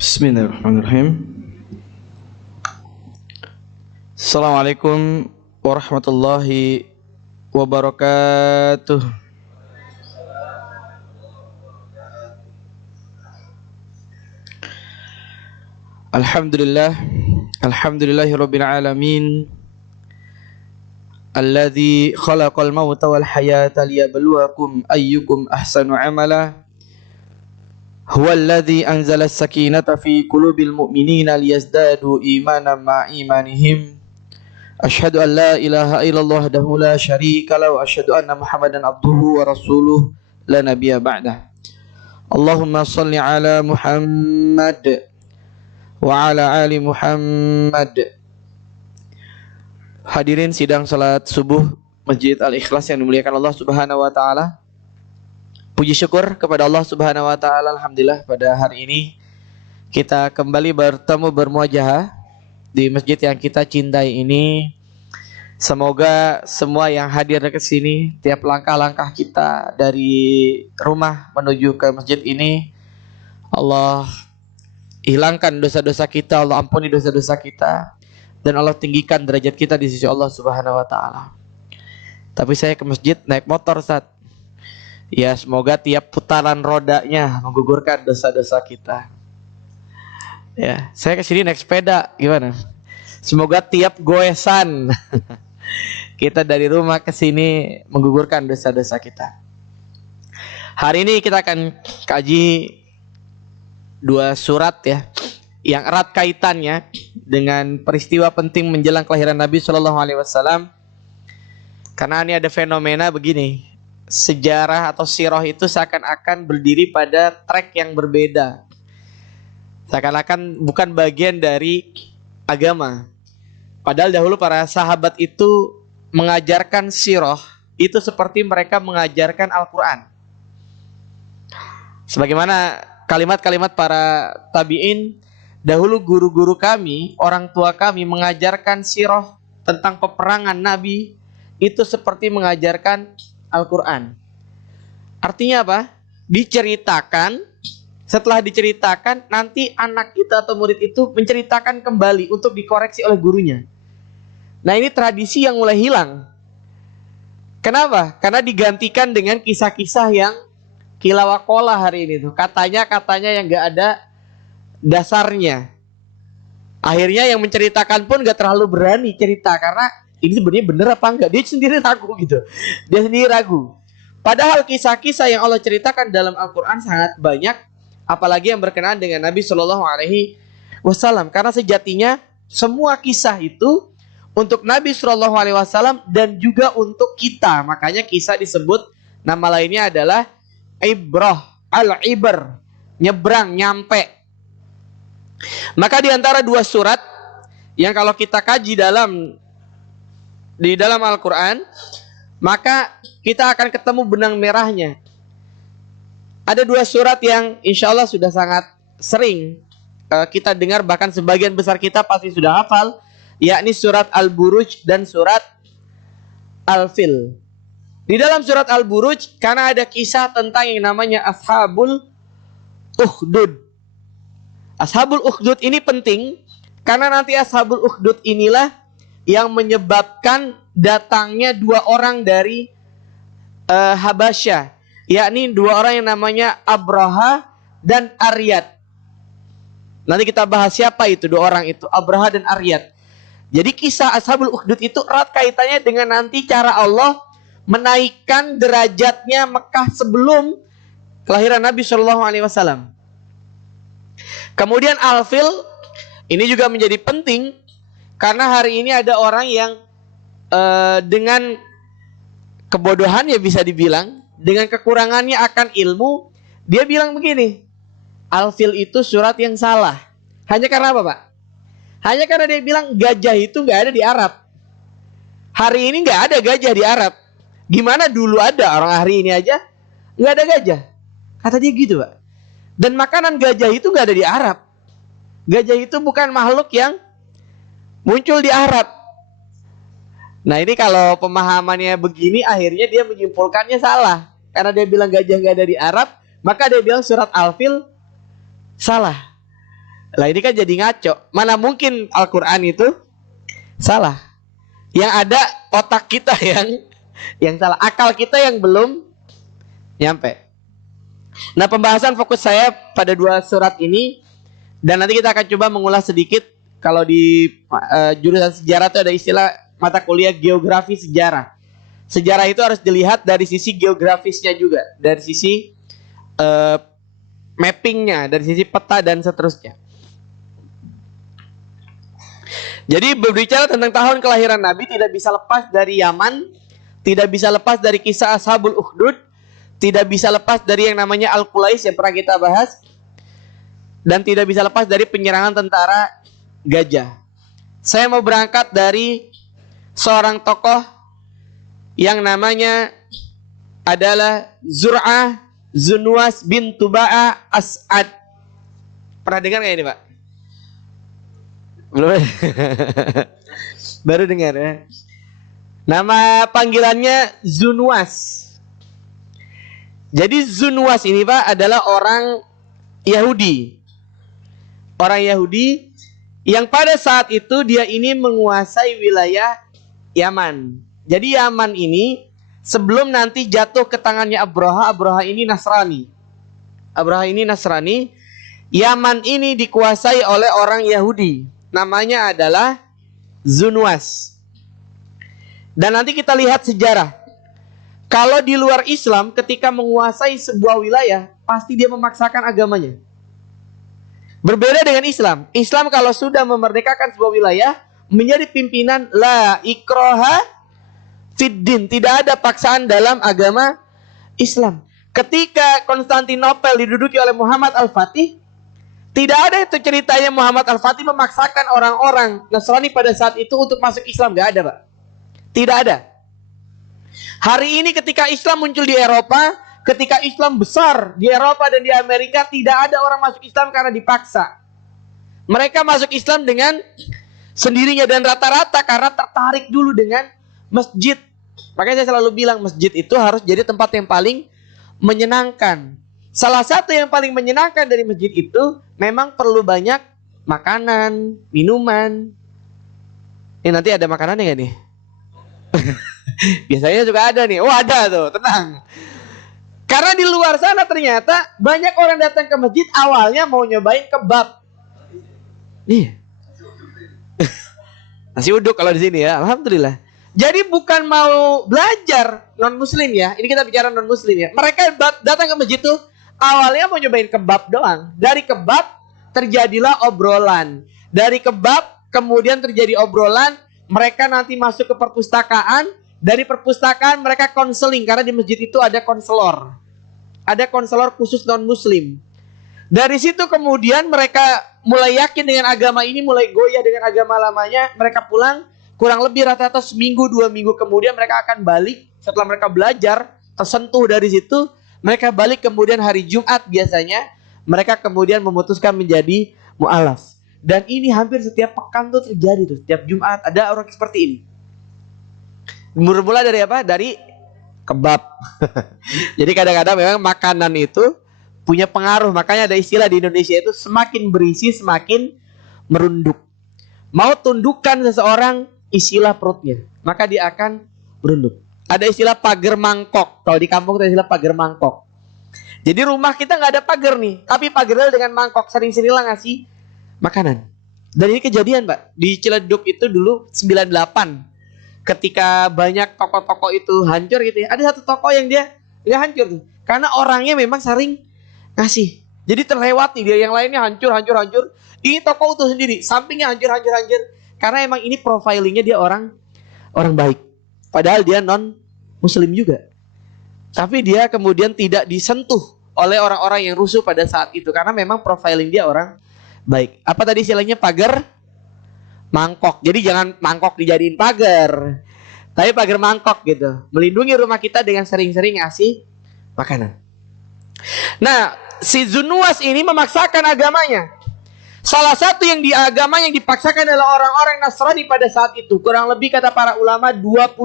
Bismillahirrahmanirrahim. Assalamualaikum warahmatullahi wabarakatuh. Alhamdulillah, alhamdulillahirabbil alamin. Alladzi khalaqal mauta wal hayata liyabluwakum ayyukum ahsanu amala. Huwallazi anzala as-sakinata fi qulubil mu'minina liyazdadu imanan ma'a imanihim. Asyhadu an la ilaha illallah wahdahu la syarika lahu wa asyhadu anna Muhammadan abduhu wa rasuluh la nabiyya ba'dah. Allahumma shalli ala Muhammad wa ala ali Muhammad. Hadirin sidang salat subuh Masjid Al-Ikhlas yang dimuliakan Allah Subhanahu wa taala. Puji syukur kepada Allah Subhanahu wa taala, alhamdulillah pada hari ini kita kembali bertemu bermuajahah di masjid yang kita cintai ini. Semoga semua yang hadir ke sini, tiap langkah-langkah kita dari rumah menuju ke masjid ini, Allah hilangkan dosa-dosa kita, Allah ampuni dosa-dosa kita, dan Allah tinggikan derajat kita di sisi Allah Subhanahu wa taala. Tapi saya ke masjid naik motor, Ustaz. Ya, semoga tiap putaran rodanya menggugurkan dosa-dosa kita. Ya, saya ke sini naik sepeda, gimana? Semoga tiap goesan kita dari rumah ke sini menggugurkan dosa-dosa kita. Hari ini kita akan kaji dua surat ya, yang erat kaitannya dengan peristiwa penting menjelang kelahiran Nabi Shallallahu Alaihi Wasallam. Karena ini ada fenomena begini. Sejarah atau sirah itu seakan-akan berdiri pada track yang berbeda. Seakan-akan bukan bagian dari agama. Padahal dahulu para sahabat itu mengajarkan sirah itu seperti mereka mengajarkan Al-Quran. Sebagaimana kalimat-kalimat para tabi'in, dahulu guru-guru kami, orang tua kami mengajarkan sirah tentang peperangan Nabi itu seperti mengajarkan Al-Quran. Artinya apa? Diceritakan, setelah diceritakan nanti anak kita atau murid itu menceritakan kembali untuk dikoreksi oleh gurunya. Nah, ini tradisi yang mulai hilang. Kenapa? Karena digantikan dengan kisah-kisah yang kilawakola hari ini tuh. Katanya yang gak ada dasarnya. Akhirnya yang menceritakan pun gak terlalu berani cerita karena ini sebenarnya benar apa enggak? Dia sendiri ragu gitu. Dia sendiri ragu. Padahal kisah-kisah yang Allah ceritakan dalam Al-Quran sangat banyak, apalagi yang berkenaan dengan Nabi Shallallahu Alaihi Wasallam. Karena sejatinya semua kisah itu untuk Nabi Shallallahu Alaihi Wasallam dan juga untuk kita. Makanya kisah disebut nama lainnya adalah ibrah, al-ibr, nyebrang, nyampe. Maka di antara dua surat yang kalau kita kaji di dalam Al-Quran, maka kita akan ketemu benang merahnya. Ada dua surat yang insya Allah sudah sangat sering kita dengar, bahkan sebagian besar kita pasti sudah hafal, yakni surat Al-Buruj dan surat Al-Fil. Di dalam surat Al-Buruj, karena ada kisah tentang yang namanya Ashabul Ukhdud. Ashabul Ukhdud ini penting, karena nanti Ashabul Ukhdud inilah yang menyebabkan datangnya dua orang dari Habasyah, yakni dua orang yang namanya Abraha dan Aryad. Nanti kita bahas siapa itu dua orang itu, Abraha dan Aryad. Jadi kisah Ashabul Ukhdud itu erat kaitannya dengan nanti cara Allah menaikkan derajatnya Mekah sebelum kelahiran Nabi Shallallahu Alaihi Wasallam. Kemudian Al-Fil ini juga menjadi penting karena hari ini ada orang yang dengan kebodohannya bisa dibilang, dengan kekurangannya akan ilmu, dia bilang begini, Al-Fil itu surat yang salah. Hanya karena apa, Pak? Hanya karena dia bilang gajah itu nggak ada di Arab. Hari ini nggak ada gajah di Arab. Gimana dulu ada, orang hari ini aja nggak ada gajah. Kata dia gitu, Pak. Dan makanan gajah itu nggak ada di Arab. Gajah itu bukan makhluk yang muncul di Arab. Nah, ini kalau pemahamannya begini, akhirnya dia menyimpulkannya salah. Karena dia bilang gajah nggak ada di Arab, maka dia bilang surat Al-Fil salah. Lah ini kan jadi ngaco. Mana mungkin Al-Quran itu salah. Yang ada otak kita yang salah, akal kita yang belum nyampe. Nah, pembahasan fokus saya pada dua surat ini, dan nanti kita akan coba mengulas sedikit. Kalau di jurusan sejarah itu ada istilah mata kuliah geografi sejarah. Sejarah itu harus dilihat dari sisi geografisnya juga, dari sisi mappingnya, dari sisi peta dan seterusnya. Jadi berbicara tentang tahun kelahiran Nabi tidak bisa lepas dari Yaman, tidak bisa lepas dari kisah Ashabul Ukhdud, tidak bisa lepas dari yang namanya Al-Qulais yang pernah kita bahas, dan tidak bisa lepas dari penyerangan tentara gajah. Saya mau berangkat dari seorang tokoh yang namanya adalah Zur'ah Zunuwas bin Tuba'a As'ad. Pernah dengar nggak ini, Pak? Belum. Baru dengar ya. Nama panggilannya Zunuwas. Jadi Zunuwas ini, Pak, adalah orang Yahudi. Orang Yahudi yang pada saat itu dia ini menguasai wilayah Yaman. Jadi Yaman ini sebelum nanti jatuh ke tangannya Abraha, Abraha ini Nasrani. Abraha ini Nasrani. Yaman ini dikuasai oleh orang Yahudi. Namanya adalah Zunuwas. Dan nanti kita lihat sejarah. Kalau di luar Islam ketika menguasai sebuah wilayah, pasti dia memaksakan agamanya. Berbeda dengan Islam. Islam kalau sudah memerdekakan sebuah wilayah, menjadi pimpinan la ikraha fiddin. Tidak ada paksaan dalam agama Islam. Ketika Konstantinopel diduduki oleh Muhammad Al-Fatih, tidak ada itu ceritanya Muhammad Al-Fatih memaksakan orang-orang Nasrani pada saat itu untuk masuk Islam. Gak ada, Pak. Tidak ada. Hari ini ketika Islam muncul di Eropa, ketika Islam besar di Eropa dan di Amerika, tidak ada orang masuk Islam karena dipaksa. Mereka masuk Islam dengan sendirinya dan rata-rata karena tertarik dulu dengan masjid. Makanya saya selalu bilang masjid itu harus jadi tempat yang paling menyenangkan. Salah satu yang paling menyenangkan dari masjid itu memang perlu banyak makanan, minuman. Ini nanti ada makanannya nggak nih? Biasanya juga ada nih. Oh ada tuh, tenang. Karena di luar sana ternyata banyak orang datang ke masjid awalnya mau nyobain kebab. Iya. Nasi uduk kalau di sini ya, alhamdulillah. Jadi bukan mau belajar non muslim ya. Ini kita bicara non muslim ya. Mereka datang ke masjid tuh awalnya mau nyobain kebab doang. Dari kebab terjadilah obrolan. Dari kebab kemudian terjadi obrolan. Mereka nanti masuk ke perpustakaan. Dari perpustakaan mereka konseling. Karena di masjid itu ada konselor. Ada konselor khusus non-muslim. Dari situ kemudian mereka mulai yakin dengan agama ini. Mulai goyah dengan agama lamanya. Mereka pulang. Kurang lebih rata-rata seminggu 2 minggu kemudian mereka akan balik. Setelah mereka belajar. Tersentuh dari situ. Mereka balik kemudian hari Jumat biasanya. Mereka kemudian memutuskan menjadi mu'alaf. Dan ini hampir setiap pekan tuh terjadi tuh. Setiap Jumat ada orang seperti ini. Bermula dari apa? Dari kebab. Jadi kadang-kadang memang makanan itu punya pengaruh. Makanya ada istilah di Indonesia itu semakin berisi semakin merunduk. Mau tundukkan seseorang, isilah perutnya. Maka dia akan merunduk. Ada istilah pagar mangkok. Kalau di kampung ada istilah pagar mangkok. Jadi rumah kita nggak ada pagar nih, tapi pagarnya dengan mangkok. Sering-seringlah ngasih makanan. Dan ini kejadian, Pak. Di Ciledug itu dulu 98. Ketika banyak toko-toko itu hancur gitu ya. Ada satu toko yang dia hancur tuh. Karena orangnya memang sering ngasih. Jadi terlewati dia, yang lainnya hancur. Ini toko utuh sendiri, sampingnya hancur. Karena emang ini profilingnya dia orang baik. Padahal dia non muslim juga. Tapi dia kemudian tidak disentuh oleh orang-orang yang rusuh pada saat itu. Karena memang profiling dia orang baik. Apa tadi istilahnya pagar mangkok. Jadi jangan mangkok dijadiin pagar. Tapi pagar mangkok gitu. Melindungi rumah kita dengan sering-sering ngasih makanan. Nah, si Zunuwas ini memaksakan agamanya. Salah satu yang di agama yang dipaksakan adalah orang-orang Nasrani pada saat itu. Kurang lebih kata para ulama 20.000.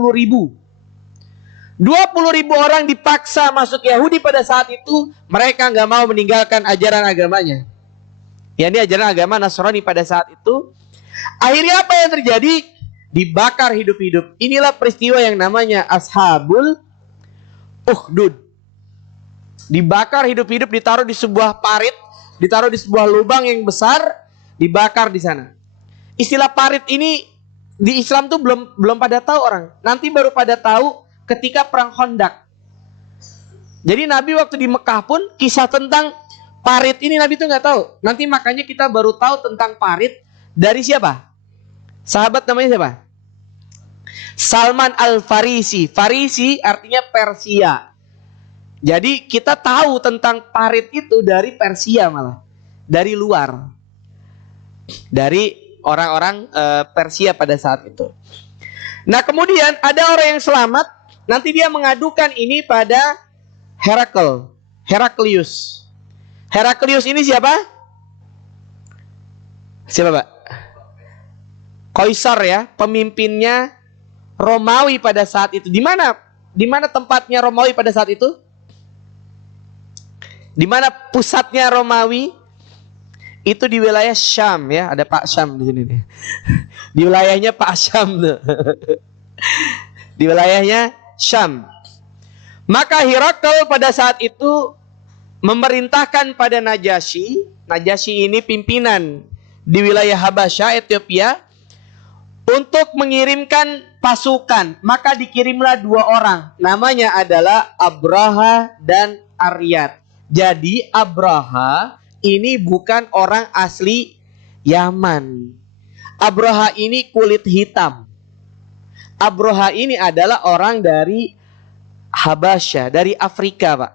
20.000 orang dipaksa masuk Yahudi pada saat itu. Mereka nggak mau meninggalkan ajaran agamanya. Yang diajaran agama Nasrani pada saat itu. Akhirnya apa yang terjadi? Dibakar hidup-hidup. Inilah peristiwa yang namanya Ashabul Ukhdud. Dibakar hidup-hidup, ditaruh di sebuah parit, ditaruh di sebuah lubang yang besar, dibakar di sana. Istilah parit ini di Islam tuh belum pada tahu orang. Nanti baru pada tahu ketika perang Khandaq. Jadi Nabi waktu di Mekah pun kisah tentang parit ini Nabi tuh nggak tahu. Nanti makanya kita baru tahu tentang parit dari siapa? Sahabat namanya siapa? Salman Al-Farisi. Farisi artinya Persia. Jadi kita tahu tentang parit itu dari Persia malah. Dari luar. Dari orang-orang Persia pada saat itu. Nah kemudian ada orang yang selamat. Nanti dia mengadukan ini pada Heraklius. Heraklius ini siapa? Siapa Pak? Kaisar ya, pemimpinnya Romawi pada saat itu. Di mana tempatnya Romawi pada saat itu? Di mana pusatnya Romawi? Itu di wilayah Syam ya, ada Pak Syam di sini nih. Di wilayahnya Pak Syam tuh. Di wilayahnya Syam. Maka Herakl pada saat itu memerintahkan pada Najasyi. Najasyi ini pimpinan di wilayah Habasyah, Ethiopia, untuk mengirimkan pasukan. Maka dikirimlah 2 orang. Namanya adalah Abraha dan Aryad. Jadi Abraha ini bukan orang asli Yaman. Abraha ini kulit hitam. Abraha ini adalah orang dari Habasyah, dari Afrika, Pak.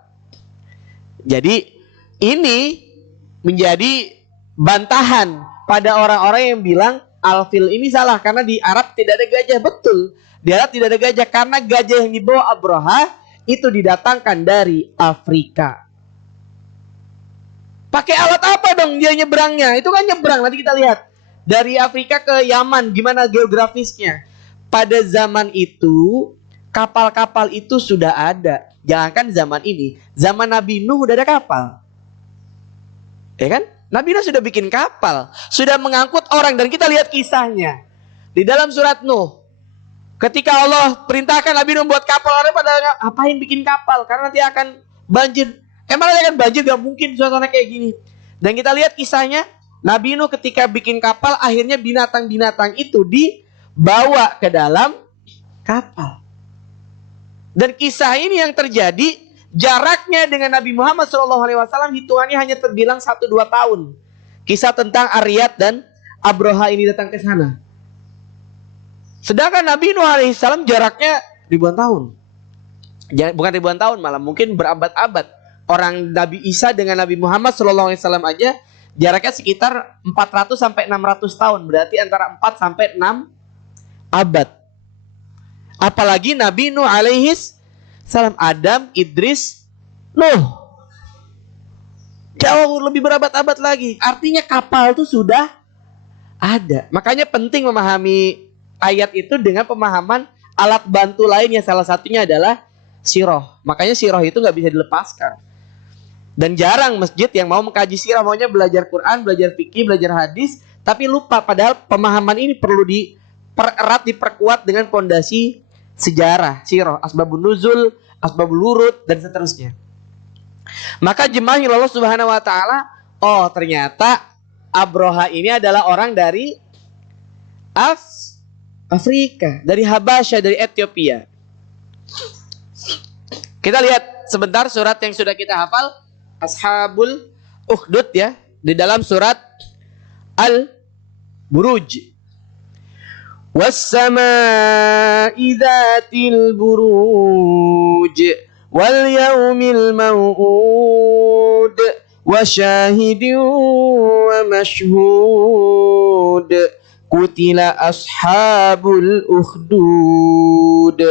Jadi ini menjadi bantahan pada orang-orang yang bilang Al-Fil ini salah karena di Arab tidak ada gajah. Betul, di Arab tidak ada gajah karena gajah yang dibawa Abraha itu didatangkan dari Afrika. Pakai alat apa dong dia nyebrangnya? Itu kan nyebrang, nanti kita lihat. Dari Afrika ke Yaman, gimana geografisnya. Pada zaman itu, kapal-kapal itu sudah ada. Jangankan zaman ini, zaman Nabi Nuh udah ada kapal. Ya kan? Nabi Nuh sudah bikin kapal. Sudah mengangkut orang, dan kita lihat kisahnya. Di dalam surat Nuh. Ketika Allah perintahkan Nabi Nuh buat kapal, orang pada ngapain bikin kapal? Karena nanti akan banjir. Emang akan banjir, gak mungkin suasana kayak gini. Dan kita lihat kisahnya, Nabi Nuh ketika bikin kapal, akhirnya binatang-binatang itu dibawa ke dalam kapal. Dan kisah ini yang terjadi, jaraknya dengan Nabi Muhammad SAW hitungannya hanya terbilang 1-2 tahun. Kisah tentang Aryad dan Abraha ini datang ke sana. Sedangkan Nabi Nuh alaihissalam jaraknya ribuan tahun. Bukan ribuan tahun, malah mungkin berabad-abad. Orang Nabi Isa dengan Nabi Muhammad SAW aja jaraknya sekitar 400 sampai 600 tahun. Berarti antara 4 sampai 6 abad. Apalagi Nabi Nuh alaihis salam, Adam, Idris, Nuh. Jauh lebih berabad-abad lagi. Artinya kapal itu sudah ada. Makanya penting memahami ayat itu dengan pemahaman alat bantu lainnya. Salah satunya adalah sirah. Makanya sirah itu nggak bisa dilepaskan. Dan jarang masjid yang mau mengkaji sirah, maunya belajar Quran, belajar fikih, belajar hadis, tapi lupa padahal pemahaman ini perlu dipererat, diperkuat dengan fondasi sejarah, sirah, asbabun nuzul, asbabul wurud, dan seterusnya. Maka jemaah Allah Subhanahu wa taala, oh ternyata Abraha ini adalah orang dari Afrika, dari Habasyah, dari Ethiopia. Kita lihat sebentar surat yang sudah kita hafal, Ashabul Ukhdud ya, di dalam surat Al-Buruj. Was-samaa'i dzatil buruj wal yaumil maw'ud wa syahidin wa mashhud. Qutila ashabul ukhdud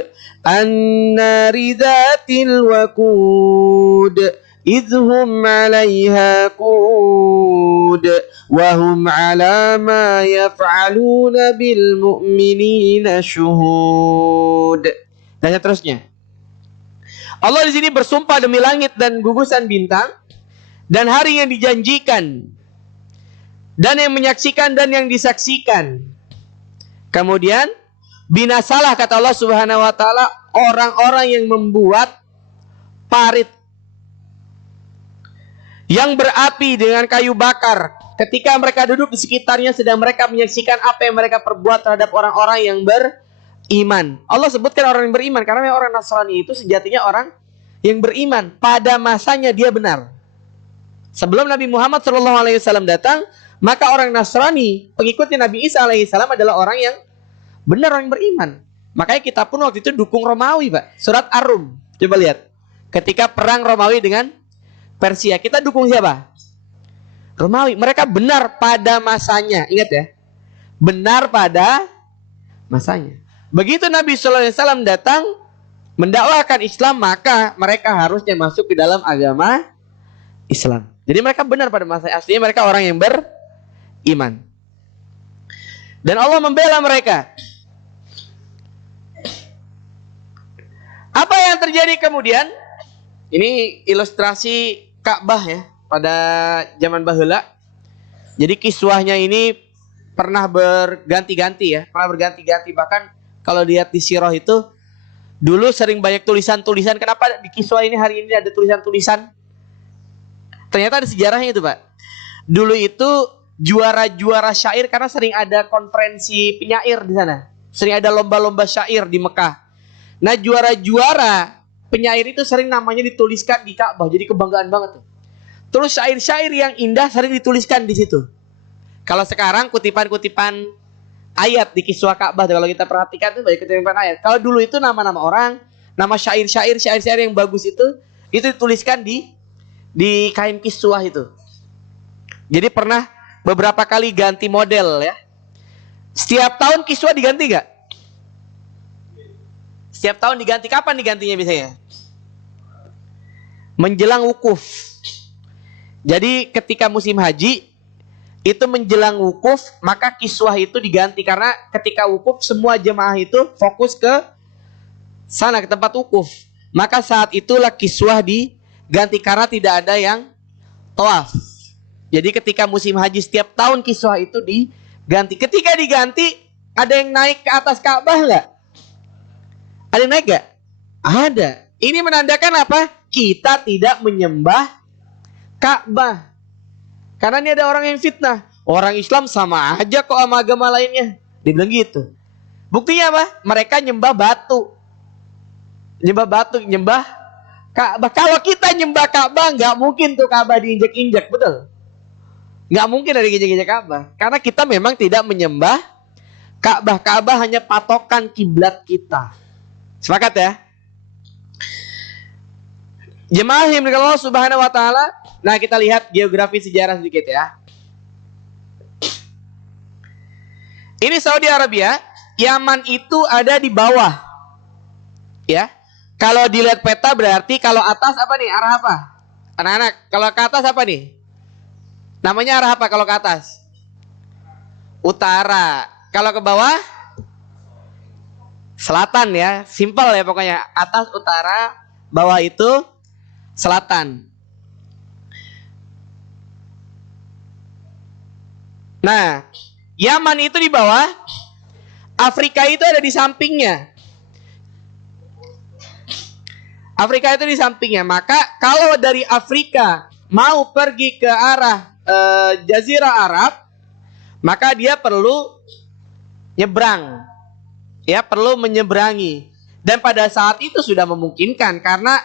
an-nari dzatil waqud idhum 'alaiha qud wa hum 'ala ma yaf'aluna bil mu'minina syuhud. Dan seterusnya. Allah di sini bersumpah demi langit dan gugusan bintang dan hari yang dijanjikan dan yang menyaksikan dan yang disaksikan. Kemudian binasalah kata Allah Subhanahu wa taala orang-orang yang membuat parit yang berapi dengan kayu bakar ketika mereka duduk di sekitarnya sedang mereka menyaksikan apa yang mereka perbuat terhadap orang-orang yang beriman. Allah sebutkan orang yang beriman karena orang Nasrani itu sejatinya orang yang beriman. Pada masanya dia benar. Sebelum Nabi Muhammad SAW datang, maka orang Nasrani, pengikutnya Nabi Isa alaihissalam adalah orang yang benar, orang yang beriman. Makanya kita pun waktu itu dukung Romawi, Pak. Surat Ar-Rum. Coba lihat. Ketika perang Romawi dengan Persia, kita dukung siapa? Romawi. Mereka benar pada masanya. Ingat ya. Benar pada masanya. Begitu Nabi SAW datang mendakwahkan Islam, maka mereka harusnya masuk ke dalam agama Islam. Jadi mereka benar pada masanya. Aslinya mereka orang yang beriman. Dan Allah membela mereka. Apa yang terjadi kemudian? Ini ilustrasi Ka'bah ya pada zaman baheula. Jadi kiswahnya ini pernah berganti-ganti ya, pernah berganti-ganti. Bahkan kalau lihat di sirah itu dulu sering banyak tulisan-tulisan. Kenapa di kiswah ini hari ini ada tulisan-tulisan? Ternyata ada sejarahnya itu, Pak. Dulu itu juara-juara syair karena sering ada konferensi penyair di sana. Sering ada lomba-lomba syair di Mekah. Nah, juara-juara penyair itu sering namanya dituliskan di Ka'bah. Jadi kebanggaan banget tuh. Terus syair-syair yang indah sering dituliskan di situ. Kalau sekarang kutipan-kutipan ayat di kiswah Ka'bah kalau kita perhatikan tuh banyak kutipan ayat. Kalau dulu itu nama-nama orang, nama syair-syair yang bagus itu dituliskan di kain kiswah itu. Jadi pernah beberapa kali ganti model ya. Setiap tahun kiswah diganti gak? Setiap tahun diganti. Kapan digantinya biasanya? Menjelang wukuf. Jadi ketika musim haji itu menjelang wukuf, maka kiswah itu diganti karena ketika wukuf semua jemaah itu fokus ke sana, ke tempat wukuf. Maka saat itulah kiswah diganti karena tidak ada yang tawaf. Jadi ketika musim haji setiap tahun kiswah itu diganti. Ketika diganti, ada yang naik ke atas Ka'bah nggak? Ada yang naik nggak? Ada. Ini menandakan apa? Kita tidak menyembah Ka'bah. Karena ini ada orang yang fitnah. Orang Islam sama aja kok sama agama lainnya. Dia bilang gitu. Buktinya apa? Mereka nyembah batu. Nyembah Ka'bah. Kalau kita nyembah Ka'bah, nggak mungkin tuh Ka'bah diinjek-injek, betul? Nggak mungkin ada injek-injek Ka'bah. Karena kita memang tidak menyembah Ka'bah. Ka'bah hanya patokan kiblat kita. Sepakat ya? Jemaah yang dimuliakan Allah Subhanahu wa taala. Nah, kita lihat geografi sejarah sedikit ya. Ini Saudi Arabia, Yaman itu ada di bawah. Ya. Kalau dilihat peta berarti kalau atas apa nih? Arah apa? Anak-anak, kalau ke atas apa nih? Namanya arah apa kalau ke atas? Utara. Kalau ke bawah? Selatan ya. Simpel ya pokoknya. Atas utara, bawah itu selatan. Nah, Yaman itu di bawah, Afrika itu ada di sampingnya. Afrika itu di sampingnya. Maka kalau dari Afrika mau pergi ke arah Jazirah Arab, maka dia perlu nyebrang. Ya, perlu menyeberangi. Dan pada saat itu sudah memungkinkan karena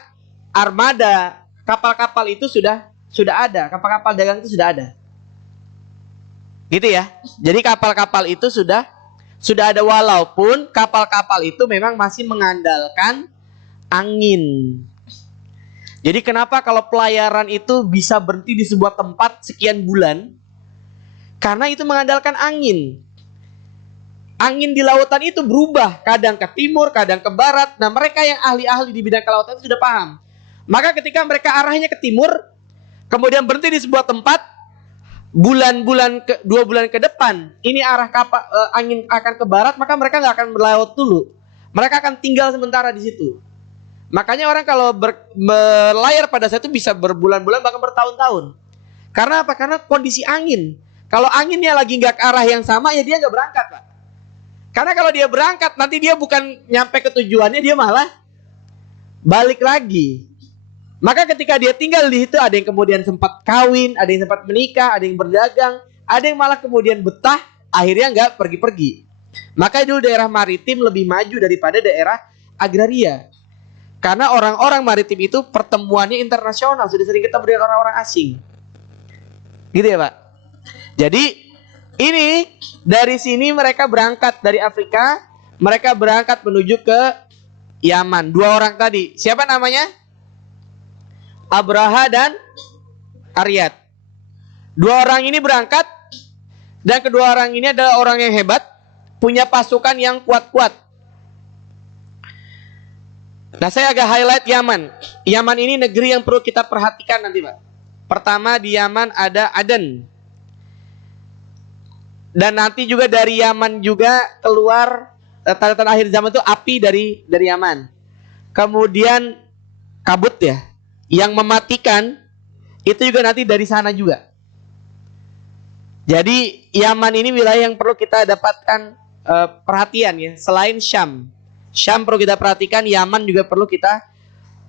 armada kapal-kapal itu sudah ada. Kapal-kapal dagang itu sudah ada. Gitu ya. Jadi kapal-kapal itu sudah ada, walaupun kapal-kapal itu memang masih mengandalkan angin. Jadi kenapa kalau pelayaran itu bisa berhenti di sebuah tempat sekian bulan? Karena itu mengandalkan angin. Angin di lautan itu berubah, kadang ke timur, kadang ke barat. Nah, mereka yang ahli-ahli di bidang kelautan itu sudah paham. Maka ketika mereka arahnya ke timur, kemudian berhenti di sebuah tempat, 2 bulan ke depan, ini arah angin akan ke barat, maka mereka nggak akan berlaut dulu. Mereka akan tinggal sementara di situ. Makanya orang kalau berlayar pada saat itu bisa berbulan-bulan bahkan bertahun-tahun. Karena apa? Karena kondisi angin. Kalau anginnya lagi nggak ke arah yang sama, ya dia nggak berangkat, Pak. Karena kalau dia berangkat, nanti dia bukan nyampe ke tujuannya, dia malah balik lagi. Maka ketika dia tinggal di situ, ada yang kemudian sempat kawin, ada yang sempat menikah, ada yang berdagang, ada yang malah kemudian betah, akhirnya nggak pergi-pergi. Maka dulu daerah maritim lebih maju daripada daerah agraria. Karena orang-orang maritim itu pertemuannya internasional, sudah sering ketemu dengan orang-orang asing. Gitu ya, Pak. Jadi ini dari sini mereka berangkat dari Afrika, mereka berangkat menuju ke Yaman. 2 orang tadi, siapa namanya? Abraha dan Aryat. 2 orang ini berangkat, dan kedua orang ini adalah orang yang hebat, punya pasukan yang kuat-kuat. Nah, saya agak highlight Yaman. Yaman ini negeri yang perlu kita perhatikan nanti, Pak. Pertama, di Yaman ada Aden. Dan nanti juga dari Yaman juga keluar tanda-tanda akhir zaman itu api dari Yaman. Kemudian kabut ya, yang mematikan itu juga nanti dari sana juga. Jadi Yaman ini wilayah yang perlu kita dapatkan perhatian ya. Selain Syam, Syam perlu kita perhatikan, Yaman juga perlu kita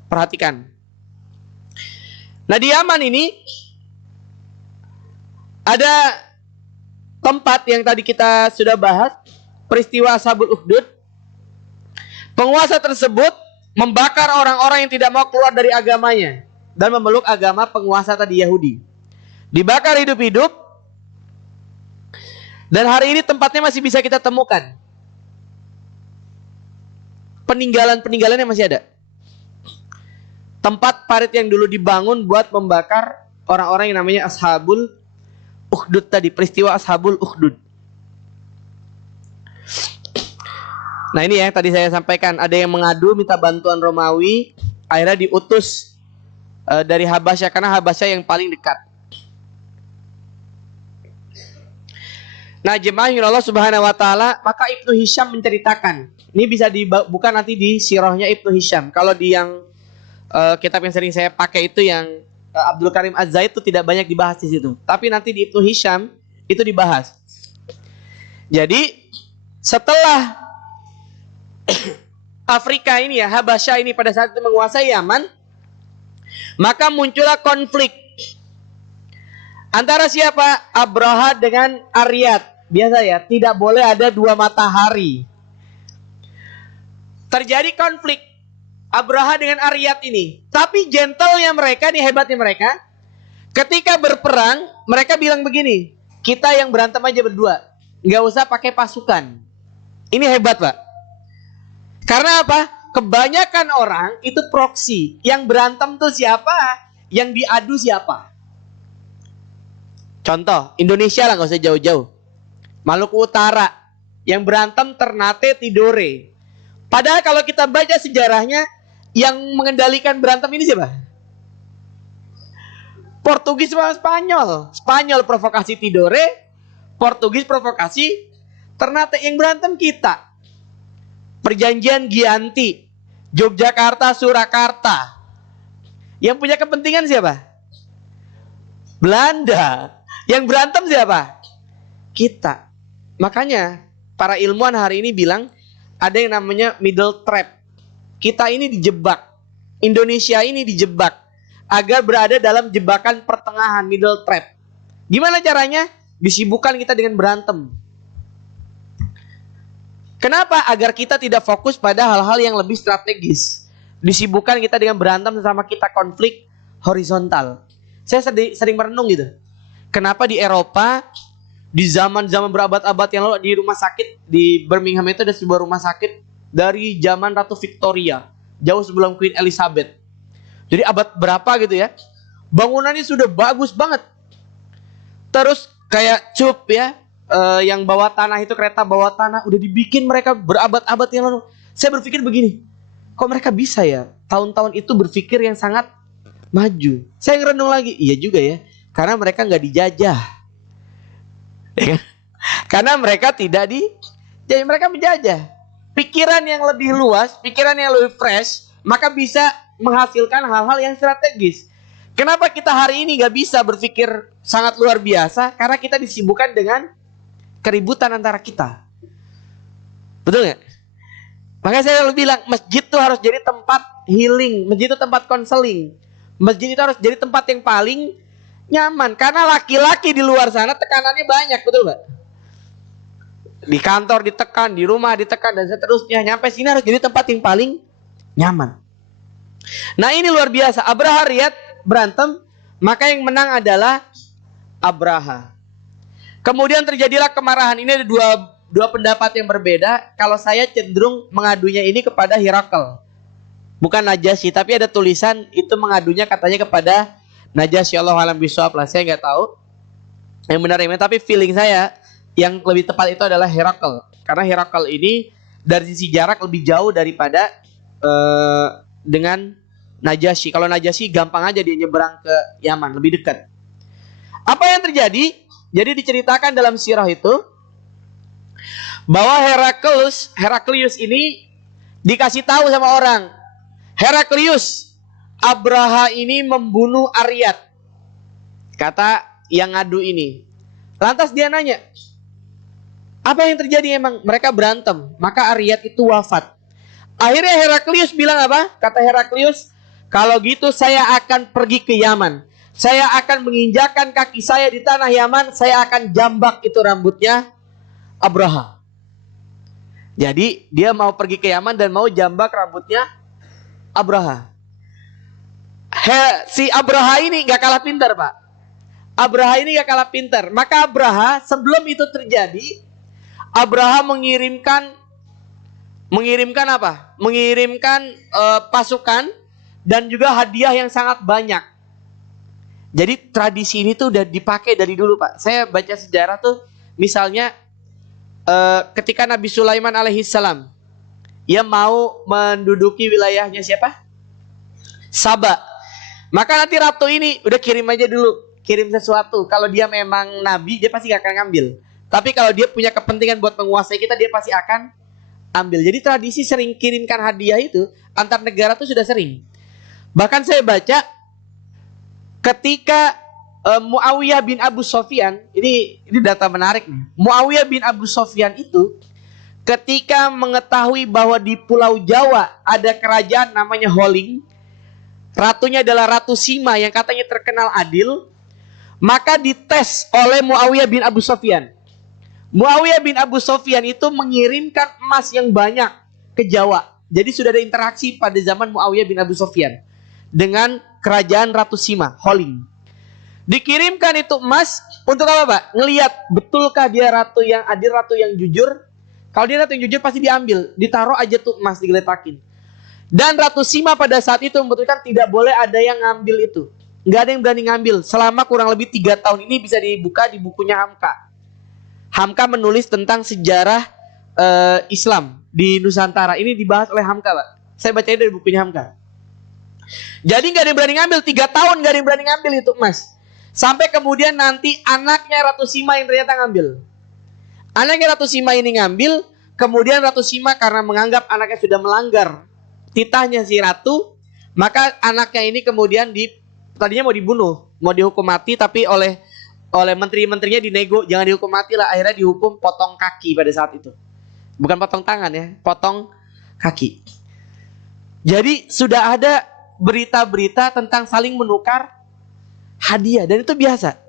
perhatikan. Nah, di Yaman ini ada tempat yang tadi kita sudah bahas, peristiwa Ashabul Ukhdud. Penguasa tersebut membakar orang-orang yang tidak mau keluar dari agamanya dan memeluk agama penguasa tadi, Yahudi. Dibakar hidup-hidup. Dan hari ini tempatnya masih bisa kita temukan. Peninggalan-peninggalannya masih ada. Tempat parit yang dulu dibangun buat membakar orang-orang yang namanya Ashabul Ukhdud tadi, peristiwa Ashabul Ukhdud. Nah, ini ya tadi saya sampaikan, ada yang mengadu minta bantuan Romawi, akhirnya diutus dari Habasyah, karena Habasyah yang paling dekat. Nah, jemaah yang Allah Subhanahu wa taala, maka Ibnu Hisham menceritakan. Ini bisa dibuka nanti di sirahnya Ibnu Hisham. Kalau di yang kitab yang sering saya pakai itu yang Abdul Karim Az-Zaid itu tidak banyak dibahas di situ. Tapi nanti di Ibnu Hisham itu dibahas. Jadi setelah Afrika ini ya, Habasyah ini pada saat itu menguasai Yaman, maka muncullah konflik antara siapa? Abraha dengan Aryat. Biasa ya, tidak boleh ada 2 matahari. Terjadi konflik Abraha dengan Aryat ini. Tapi gentlenya mereka, nih hebatnya mereka, ketika berperang, mereka bilang begini, kita yang berantem aja berdua, nggak usah pakai pasukan. Ini hebat, Pak. Karena apa? Kebanyakan orang itu proksi. Yang berantem tuh siapa? Yang diadu siapa? Contoh, Indonesia lah, nggak usah jauh-jauh. Maluku Utara, yang berantem Ternate, Tidore. Padahal kalau kita baca sejarahnya, yang mengendalikan berantem ini siapa? Portugis sama Spanyol. Spanyol provokasi Tidore, Portugis provokasi Ternate. Yang berantem kita. Perjanjian Gianti, Yogyakarta, Surakarta. Yang punya kepentingan siapa? Belanda. Yang berantem siapa? Kita. Makanya para ilmuwan hari ini bilang ada yang namanya middle trap. Kita ini dijebak. Indonesia ini dijebak agar berada dalam jebakan pertengahan, middle trap. Gimana caranya? Disibukkan kita dengan berantem. Kenapa? Agar kita tidak fokus pada hal-hal yang lebih strategis. Disibukkan kita dengan berantem sesama kita, konflik horizontal. Saya sering merenung gitu. Kenapa di Eropa, di zaman-zaman berabad-abad yang lalu, di rumah sakit di Birmingham itu ada sebuah rumah sakit dari zaman Ratu Victoria, jauh sebelum Queen Elizabeth. Jadi abad berapa gitu ya. Bangunannya sudah bagus banget. Terus kayak cup ya, yang bawah tanah itu, kereta bawah tanah, udah dibikin mereka berabad-abad yang lalu. Saya berpikir begini, kok mereka bisa ya tahun-tahun itu berpikir yang sangat maju. Saya ngerenung lagi, iya juga ya, karena mereka nggak dijajah. Karena mereka tidak jadi mereka menjajah. Pikiran yang lebih luas, pikiran yang lebih fresh, maka bisa menghasilkan hal-hal yang strategis. Kenapa kita hari ini nggak bisa berpikir sangat luar biasa? Karena kita disibukkan dengan keributan antara kita. Betul nggak? Makanya saya selalu bilang masjid tuh harus jadi tempat healing, masjid itu tempat konseling, masjid itu harus jadi tempat yang paling nyaman. Karena laki-laki di luar sana tekanannya banyak, betul nggak? Di kantor ditekan, di rumah ditekan dan seterusnya. Nyampe sini harus jadi tempat yang paling nyaman. Nah ini luar biasa. Abraha lihat berantem, maka yang menang adalah Abraha. Kemudian terjadilah kemarahan. Ini ada dua pendapat yang berbeda. Kalau saya cenderung mengadunya ini kepada Herakl, bukan Najasyi. Tapi ada tulisan itu mengadunya katanya kepada Najasyi. Allah alam bisawab lah, saya nggak tahu yang benar ini. Tapi feeling saya yang lebih tepat itu adalah Herakl. Karena Herakl ini dari sisi jarak lebih jauh daripada dengan Najasyi. Kalau Najasyi gampang aja dia nyeberang ke Yaman, lebih dekat. Apa yang terjadi? Jadi diceritakan dalam sirah itu bahwa Heraklius ini dikasih tahu sama orang, Heraklius, Abraha ini membunuh Aryat. Kata yang ngadu ini. Lantas dia nanya, apa yang terjadi emang? Mereka berantem, maka Aryat itu wafat. Akhirnya Heraklius bilang apa? Kata Heraklius, kalau gitu saya akan pergi ke Yaman. Saya akan menginjakan kaki saya di tanah Yaman. Saya akan jambak itu rambutnya Abraha. Jadi dia mau pergi ke Yaman dan mau jambak rambutnya Abraha. Si Abraha ini gak kalah pintar, Pak. Abraha ini gak kalah pintar. Maka Abraha sebelum itu terjadi, Abraha mengirimkan apa? Mengirimkan pasukan dan juga hadiah yang sangat banyak. Jadi tradisi ini tuh udah dipakai dari dulu, Pak. Saya baca sejarah tuh, misalnya ketika Nabi Sulaiman alaihissalam ia mau menduduki wilayahnya siapa? Saba. Maka nanti ratu ini udah kirim aja dulu, kirim sesuatu. Kalau dia memang nabi, dia pasti gak akan ngambil. Tapi kalau dia punya kepentingan buat menguasai kita, dia pasti akan ambil. Jadi tradisi sering kirimkan hadiah itu antar negara tuh sudah sering. Bahkan saya baca ketika Muawiyah bin Abu Sofyan, ini data menarik nih. Muawiyah bin Abu Sofyan itu ketika mengetahui bahwa di Pulau Jawa ada kerajaan namanya Holing, ratunya adalah Ratu Sima yang katanya terkenal adil, maka dites oleh Muawiyah bin Abu Sofyan. Muawiyah bin Abu Sofyan itu mengirimkan emas yang banyak ke Jawa. Jadi sudah ada interaksi pada zaman Muawiyah bin Abu Sofyan dengan kerajaan Ratu Sima, Holing. Dikirimkan itu emas untuk apa, Pak? Ngelihat betulkah dia ratu yang adil, ratu yang jujur. Kalau dia ratu yang jujur pasti diambil, ditaruh aja tuh emas, digeletakin. Dan Ratu Sima pada saat itu membutuhkan tidak boleh ada yang ngambil itu. Nggak ada yang berani ngambil. Selama kurang lebih 3 tahun ini bisa dibuka di bukunya Hamka. Hamka menulis tentang sejarah Islam di Nusantara. Ini dibahas oleh Hamka, Pak. Saya bacanya dari bukunya Hamka. Jadi nggak ada yang berani ngambil. 3 tahun nggak ada yang berani ngambil itu emas. Sampai kemudian nanti anaknya Ratu Sima yang ternyata ngambil. Anaknya Ratu Sima ini ngambil. Kemudian Ratu Sima karena menganggap anaknya sudah melanggar titahnya si ratu, maka anaknya ini kemudian tadinya mau dibunuh, mau dihukum mati, tapi oleh menteri-menterinya dinego, jangan dihukum mati lah, akhirnya dihukum potong kaki pada saat itu. Bukan potong tangan ya, potong kaki. Jadi sudah ada berita-berita tentang saling menukar hadiah, dan itu biasa.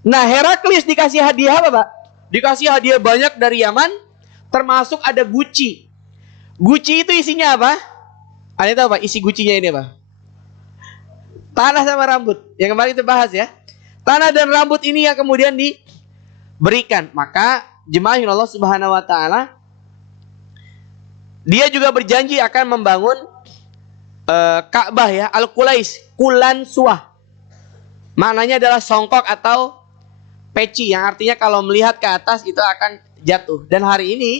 Nah, Heraklius dikasih hadiah apa, Pak? Dikasih hadiah banyak dari Yaman, termasuk ada Gucci. Gucci itu isinya apa? Ada tahu, Pak, isi Gucci-nya ini apa? Tanah sama rambut. Yang kemarin kita bahas ya. Tanah dan rambut ini yang kemudian diberikan. Maka jemaah Allah Subhanahu wa taala, dia juga berjanji akan membangun Ka'bah ya, Al-Qulais, Kulan Suah. Maknanya adalah songkok atau peci, yang artinya kalau melihat ke atas itu akan jatuh. Dan hari ini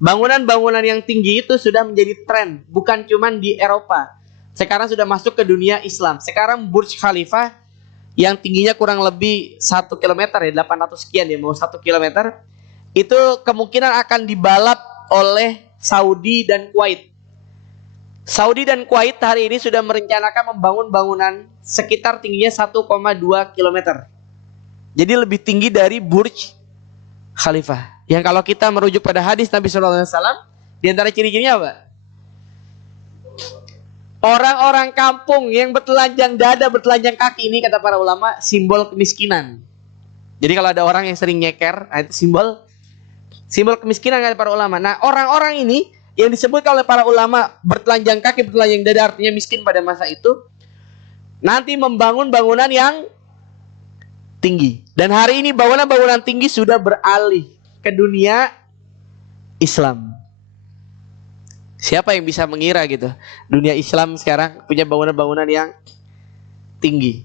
bangunan-bangunan yang tinggi itu sudah menjadi tren, bukan cuma di Eropa. Sekarang sudah masuk ke dunia Islam. Sekarang Burj Khalifa yang tingginya kurang lebih 1 km ya, 800 sekian ya, mau 1 km, itu kemungkinan akan dibalap oleh Saudi dan Kuwait. Saudi dan Kuwait hari ini sudah merencanakan membangun bangunan sekitar tingginya 1,2 km. Jadi lebih tinggi dari Burj Khalifah. Yang kalau kita merujuk pada hadis Nabi SAW, di antara ciri-cirinya apa? Orang-orang kampung yang bertelanjang dada, bertelanjang kaki, ini kata para ulama simbol kemiskinan. Jadi kalau ada orang yang sering nyeker, itu simbol kemiskinan kata para ulama. Nah, orang-orang ini yang disebut oleh para ulama bertelanjang kaki, bertelanjang dada, artinya miskin pada masa itu, nanti membangun bangunan yang tinggi. Dan hari ini bangunan-bangunan tinggi sudah beralih ke dunia Islam. Siapa yang bisa mengira gitu, dunia Islam sekarang punya bangunan-bangunan yang tinggi.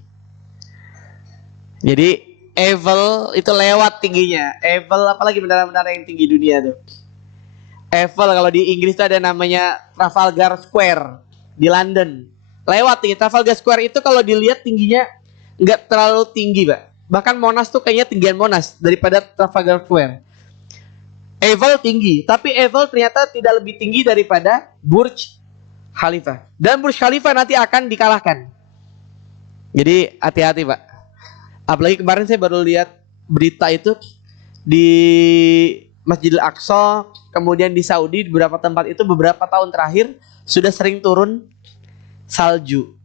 Jadi Eiffel itu lewat tingginya. Eiffel, apalagi menara-menara yang tinggi dunia tuh. Eiffel kalau di Inggris itu ada namanya Trafalgar Square di London. Lewat tinggi. Trafalgar Square itu kalau dilihat tingginya nggak terlalu tinggi, Pak. Bahkan Monas tuh kayaknya tinggian Monas daripada Trafalgar Square. Eiffel tinggi, tapi Eiffel ternyata tidak lebih tinggi daripada Burj Khalifah. Dan Burj Khalifah nanti akan dikalahkan. Jadi hati-hati, Pak. Apalagi kemarin saya baru lihat berita itu di Masjidil Aqsa, kemudian di Saudi, di beberapa tempat itu beberapa tahun terakhir sudah sering turun salju.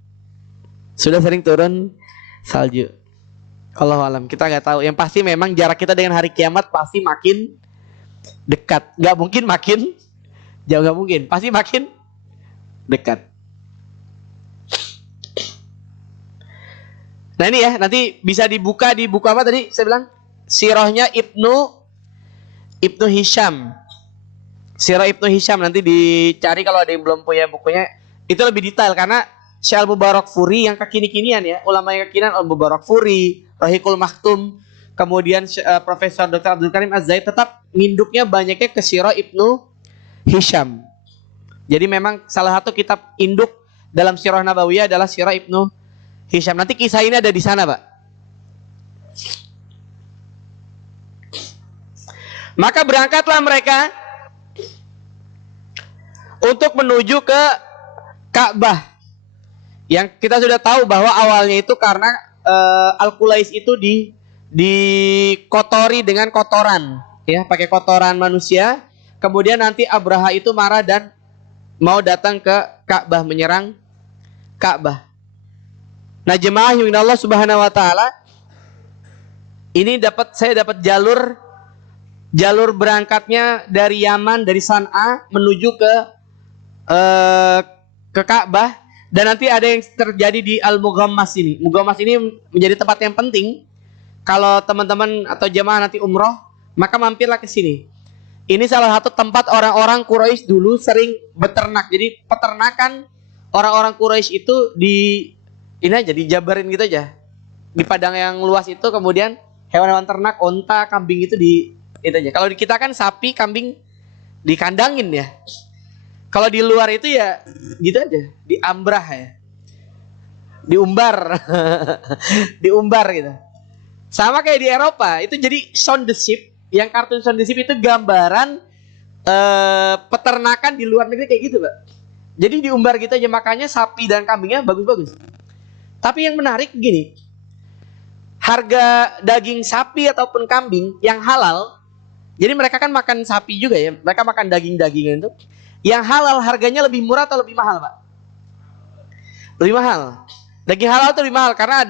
Allahu alam, kita nggak tahu. Yang pasti memang jarak kita dengan hari kiamat pasti makin dekat. Nggak mungkin makin jauh, nggak mungkin. Pasti makin dekat. Nah ini ya, nanti bisa dibuka di buku apa tadi saya bilang? Sirahnya Ibnu Hisham. Sirah Ibnu Hisham, nanti dicari kalau ada yang belum punya bukunya. Itu lebih detail karena Syekh Al-Mubarakfuri yang kekini-kinian ya, ulama yang kekinian Al-Mubarakfuri, Rahiqul Maktum, kemudian Profesor Dr. Abdul Karim Az-Zaid, tetap nginduknya banyaknya ke Sirah Ibnu Hisham. Jadi memang salah satu kitab induk dalam Sirah Nabawiyah adalah Sirah Ibnu Hisham. Nanti kisah ini ada di sana, Pak. Maka berangkatlah mereka untuk menuju ke Ka'bah. Yang kita sudah tahu bahwa awalnya itu karena Al-Qulais itu dikotori dengan kotoran, ya, pakai kotoran manusia. Kemudian nanti Abraha itu marah dan mau datang ke Ka'bah, menyerang Ka'bah. Nah, jemaah yang Allah Subhanahu wa taala, ini saya dapat jalur berangkatnya dari Yaman, dari San'a menuju ke Ka'bah, dan nanti ada yang terjadi di Al-Mughammas ini. Mughammas ini menjadi tempat yang penting. Kalau teman-teman atau jemaah nanti umroh, maka mampirlah ke sini. Ini salah satu tempat orang-orang Quraisy dulu sering beternak. Jadi peternakan orang-orang Quraisy itu ini aja dijabarin gitu aja. Di padang yang luas itu, kemudian hewan-hewan ternak, onta, kambing itu itu aja. Kalau di kita kan sapi, kambing dikandangin ya. Kalau di luar itu ya gitu aja, diambrah ya. Diumbar. Diumbar gitu. Sama kayak di Eropa, itu jadi Shaun the Sheep, yang kartun Shaun the Sheep itu gambaran peternakan di luar negeri kayak gitu, Pak. Jadi diumbar gitu aja, makanya sapi dan kambingnya bagus-bagus. Tapi yang menarik gini, harga daging sapi ataupun kambing yang halal, jadi mereka kan makan sapi juga ya, mereka makan daging-dagingan itu. Yang halal harganya lebih murah atau lebih mahal, Pak? Lebih mahal. Daging halal itu lebih mahal karena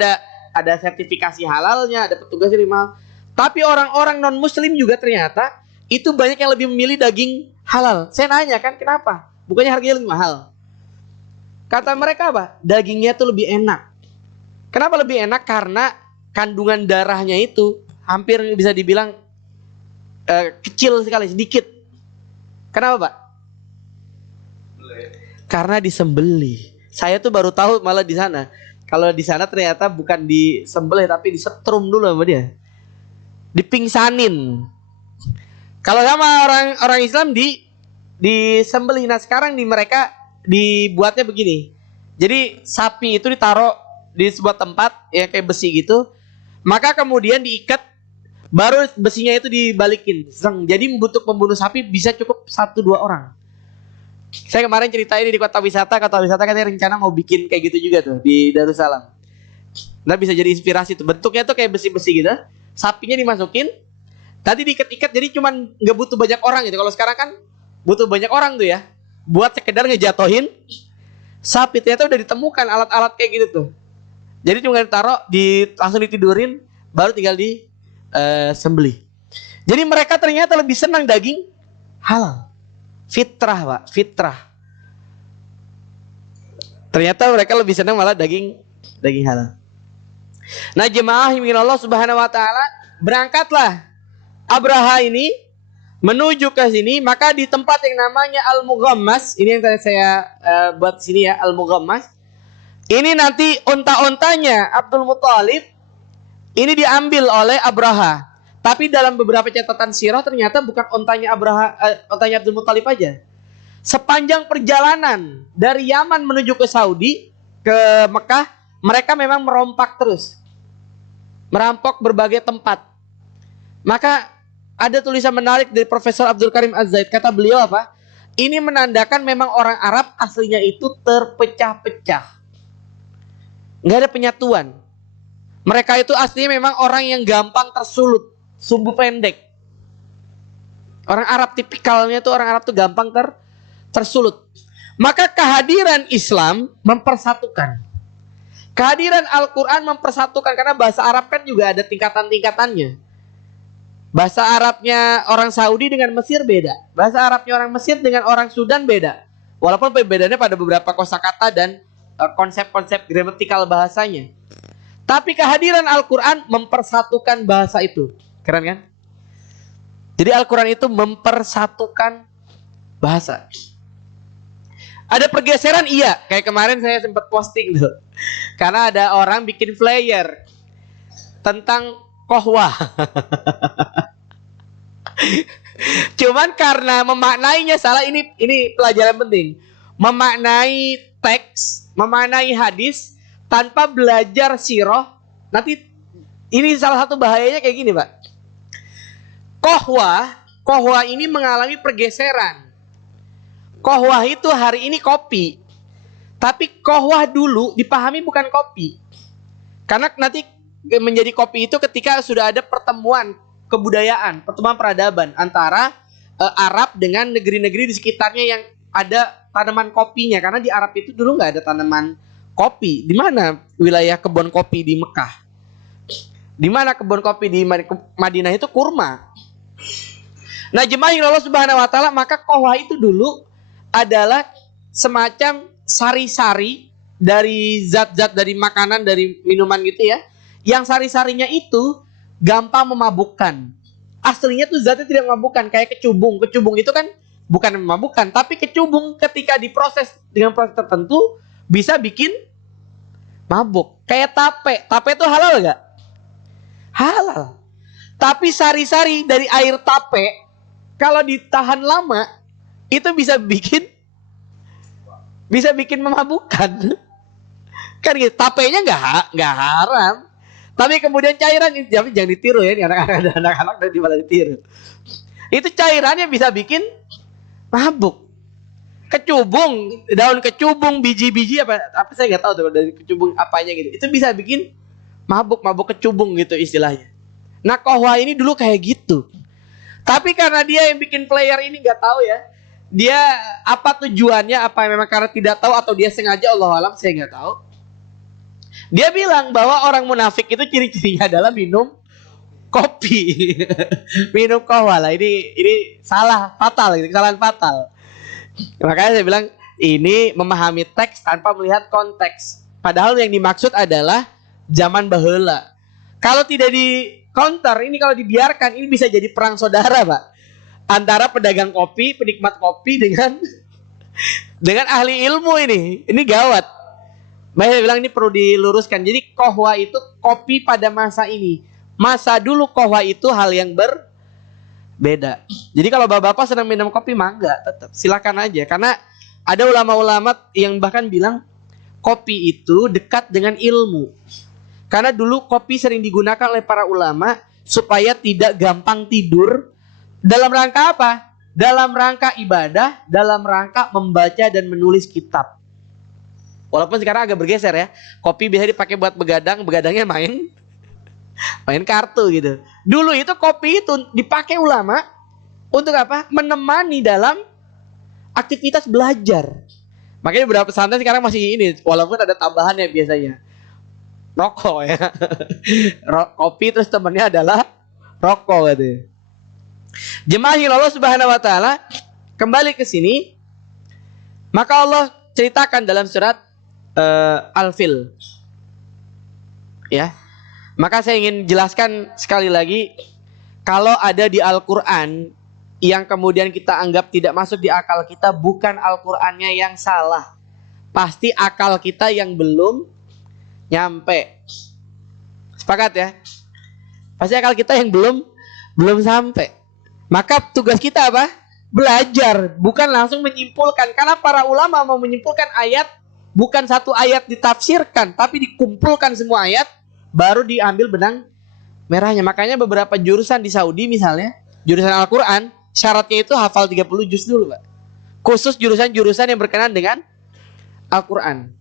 ada sertifikasi halalnya, ada petugasnya lebih mahal. Tapi orang-orang non-muslim juga ternyata itu banyak yang lebih memilih daging halal. Saya nanya kan, kenapa? Bukannya harganya lebih mahal? Kata mereka apa? Dagingnya tuh lebih enak. Kenapa lebih enak? Karena kandungan darahnya itu hampir bisa dibilang kecil sekali, sedikit. Kenapa, Pak? Karena disembelih. Saya tuh baru tahu malah di sana. Kalau di sana ternyata bukan disembelih tapi disetrum dulu sama dia. Dipingsanin. Kalau sama orang Islam disembelih. Nah, sekarang di mereka dibuatnya begini. Jadi sapi itu ditaruh di sebuah tempat yang kayak besi gitu. Maka kemudian diikat, baru besinya itu dibalikin. Jadi untuk membunuh sapi bisa cukup 1-2 orang. Saya kemarin ceritain di kota wisata katanya rencana mau bikin kayak gitu juga tuh di Darussalam. Nah bisa jadi inspirasi tuh. Bentuknya tuh kayak besi-besi gitu. Sapinya dimasukin, tadi diikat-ikat, jadi cuman nggak butuh banyak orang gitu. Kalau sekarang kan butuh banyak orang tuh ya, buat sekedar ngejatohin sapi. Ternyata udah ditemukan alat-alat kayak gitu tuh. Jadi cuma ditaruh, langsung ditidurin, baru tinggal di sembelih. Jadi mereka ternyata lebih senang daging halal. Fitrah Pak, fitrah. Ternyata mereka lebih senang malah daging halal. Nah jemaah yang Allah Subhanahu Wa Taala, berangkatlah Abraha ini menuju ke sini, maka di tempat yang namanya Al-Mughammas, ini yang tadi saya buat sini ya, Al-Mughammas. Ini nanti unta-untanya Abdul Muthalib ini diambil oleh Abraha. Tapi dalam beberapa catatan sirah ternyata bukan untanya untanya Abdul Muthalib aja. Sepanjang perjalanan dari Yaman menuju ke Saudi, ke Mekah, mereka memang merompak terus. Merampok berbagai tempat. Maka ada tulisan menarik dari Profesor Abdul Karim Az-Zaid. Kata beliau apa? Ini menandakan memang orang Arab aslinya itu terpecah-pecah. Nggak ada penyatuan. Mereka itu aslinya memang orang yang gampang tersulut. Sumbu pendek. Orang Arab tipikalnya tuh, orang Arab tuh gampang tersulut. Maka kehadiran Islam mempersatukan. Kehadiran Al-Quran mempersatukan. Karena bahasa Arab kan juga ada tingkatan-tingkatannya. Bahasa Arabnya orang Saudi dengan Mesir beda. Bahasa Arabnya orang Mesir dengan orang Sudan beda. Walaupun perbedaannya pada beberapa kosakata dan konsep-konsep gramatikal bahasanya. Tapi kehadiran Al-Quran mempersatukan bahasa itu. Keren kan? Jadi Al-Quran itu mempersatukan bahasa. Ada pergeseran, iya. Kayak kemarin saya sempat posting tuh. Karena ada orang bikin flyer tentang kohwah. Cuman karena memaknainya salah, ini pelajaran penting. Memaknai teks, memaknai hadis tanpa belajar sirah. Nanti ini salah satu bahayanya kayak gini, Pak. Kohwah ini mengalami pergeseran. Kohwah itu hari ini kopi. Tapi kohwah dulu dipahami bukan kopi. Karena nanti menjadi kopi itu ketika sudah ada pertemuan kebudayaan, pertemuan peradaban antara Arab dengan negeri-negeri di sekitarnya yang ada tanaman kopinya. Karena di Arab itu dulu nggak ada tanaman kopi. Di mana wilayah kebun kopi di Mekah? Di mana kebun kopi di Madinah itu kurma. Nah jemaah yang Allah Subhanahu Wa Taala, maka kohwah itu dulu adalah semacam sari-sari dari zat-zat, dari makanan, dari minuman gitu ya. Yang sari-sarinya itu gampang memabukkan. Aslinya tuh zatnya tidak memabukkan, kayak kecubung. Kecubung itu kan bukan memabukkan, tapi kecubung ketika diproses dengan proses tertentu bisa bikin mabuk. Kayak tape. Tape itu halal gak? Halal. Tapi sari-sari dari air tape kalau ditahan lama itu bisa bikin memabukkan. Kan gitu. Tapenya nggak haram. Tapi kemudian cairan ini jangan ditiru ya, anak-anak dan malah ditiru. Itu cairannya bisa bikin mabuk. Kecubung, daun kecubung, biji-biji apa saya nggak tahu tuh dari kecubung apanya gitu. Itu bisa bikin mabuk kecubung gitu istilahnya. Nah kohwah ini dulu kayak gitu. Tapi karena dia yang bikin player ini nggak tahu ya, dia apa tujuannya, apa memang karena tidak tahu atau dia sengaja, Allah alam, saya nggak tahu. Dia bilang bahwa orang munafik itu ciri-cirinya adalah minum kopi. Minum kohwah lah. Ini salah fatal, gitu, kesalahan fatal. Makanya saya bilang ini memahami teks tanpa melihat konteks. Padahal yang dimaksud adalah zaman baheula. Kalau tidak di counter, ini kalau dibiarkan ini bisa jadi perang saudara, Pak. Antara pedagang kopi, penikmat kopi dengan ahli ilmu ini. Ini gawat. Makanya saya bilang ini perlu diluruskan. Jadi kohwah itu kopi pada masa ini. Masa dulu kohwah itu hal yang berbeda. Jadi kalau bapak-bapak sedang minum kopi, mangga tetap silakan aja. Karena ada ulama-ulama yang bahkan bilang kopi itu dekat dengan ilmu. Karena dulu kopi sering digunakan oleh para ulama supaya tidak gampang tidur. Dalam rangka apa? dalam rangka ibadah, dalam rangka membaca dan menulis kitab. Walaupun sekarang agak bergeser ya. Kopi biasa dipakai buat begadang, begadangnya main kartu gitu. Dulu itu kopi itu dipakai ulama untuk apa? Menemani dalam aktivitas belajar. Makanya beberapa pesantren sekarang masih ini, walaupun ada tambahannya biasanya. Rokok ya. Kopi terus temannya adalah rokok gitu. Jemaah Allah Subhanahu wa taala kembali ke sini, maka Allah ceritakan dalam surat Al-Fil. Ya. Maka saya ingin jelaskan sekali lagi, kalau ada di Al-Qur'an yang kemudian kita anggap tidak masuk di akal kita, bukan Al-Qur'annya yang salah. Pasti akal kita yang belum nyampe. Sepakat ya? Pasti akal kita yang belum sampai. Maka tugas kita apa? Belajar, bukan langsung menyimpulkan. Karena para ulama mau menyimpulkan ayat, bukan satu ayat ditafsirkan, tapi dikumpulkan semua ayat, baru diambil benang merahnya. Makanya beberapa jurusan di Saudi misalnya, jurusan Al-Quran, syaratnya itu hafal 30 juz dulu, Pak. Khusus jurusan-jurusan yang berkenaan dengan Al-Quran.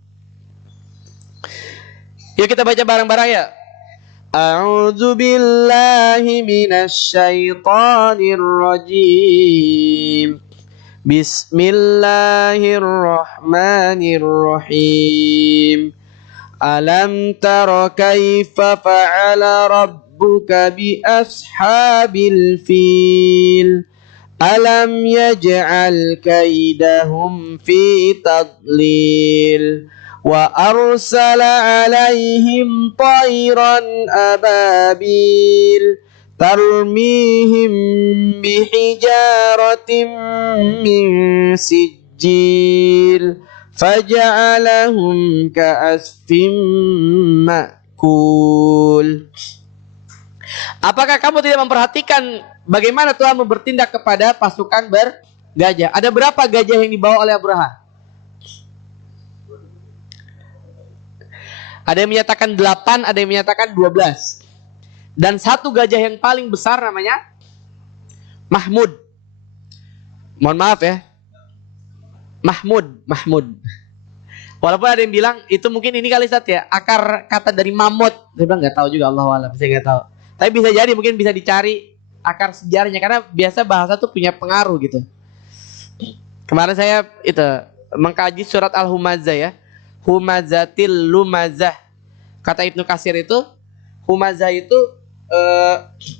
Yuk kita baca bareng-bareng ya. A'udzu billahi minasy syaithanir rajim. Bismillahirrahmanirrahim. Alam tara kaifa fa'ala rabbuka bi ashabil fil. Alam yaj'al kaidahum fi tadlil. Wa arsala alaihim tayran ababil tarmihim bihijaratin min sijil faja'alahum ka'asfin ma'kul. Apakah kamu tidak memperhatikan bagaimana Tuhan bertindak kepada pasukan bergajah? Ada berapa gajah yang dibawa oleh Abraha? Ada yang menyatakan 8, ada yang menyatakan 12. Dan satu gajah yang paling besar namanya Mahmud. Mohon maaf ya. Mahmud. Walaupun ada yang bilang itu mungkin ini kali Ustaz ya, akar kata dari mamut. Saya bilang nggak tahu juga, Allahu a'lam, saya nggak tahu. Tapi bisa jadi mungkin bisa dicari akar sejarahnya, karena biasa bahasa tuh punya pengaruh gitu. Kemarin saya itu mengkaji surat Al-Humazah ya. Humazatil lumazah. Kata Ibnu Katsir itu, humazah itu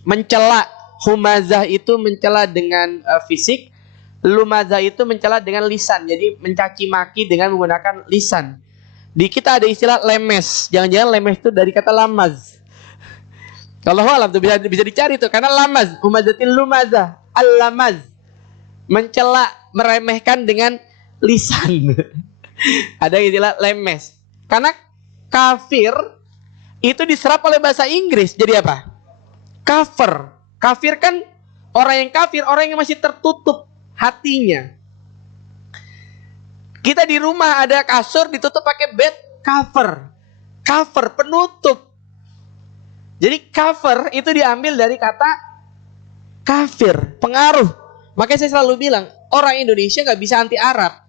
mencela. Humazah itu mencela dengan fisik, lumazah itu mencela dengan lisan. Jadi mencaci maki dengan menggunakan lisan. Di kita ada istilah lemes. Jangan-jangan lemes itu dari kata lamaz. Kalau alam tuh bisa dicari tuh, karena lamaz, humazatil lumazah, al-lamaz. Mencela, meremehkan dengan lisan. Ada istilah lemes. Karena kafir itu diserap oleh bahasa Inggris. Jadi apa? Kafir. Kafir kan orang yang kafir, orang yang masih tertutup hatinya. Kita di rumah ada kasur ditutup pakai bed cover. Cover, penutup. Jadi kafir itu diambil dari kata kafir, pengaruh. Makanya saya selalu bilang, orang Indonesia nggak bisa anti Arab.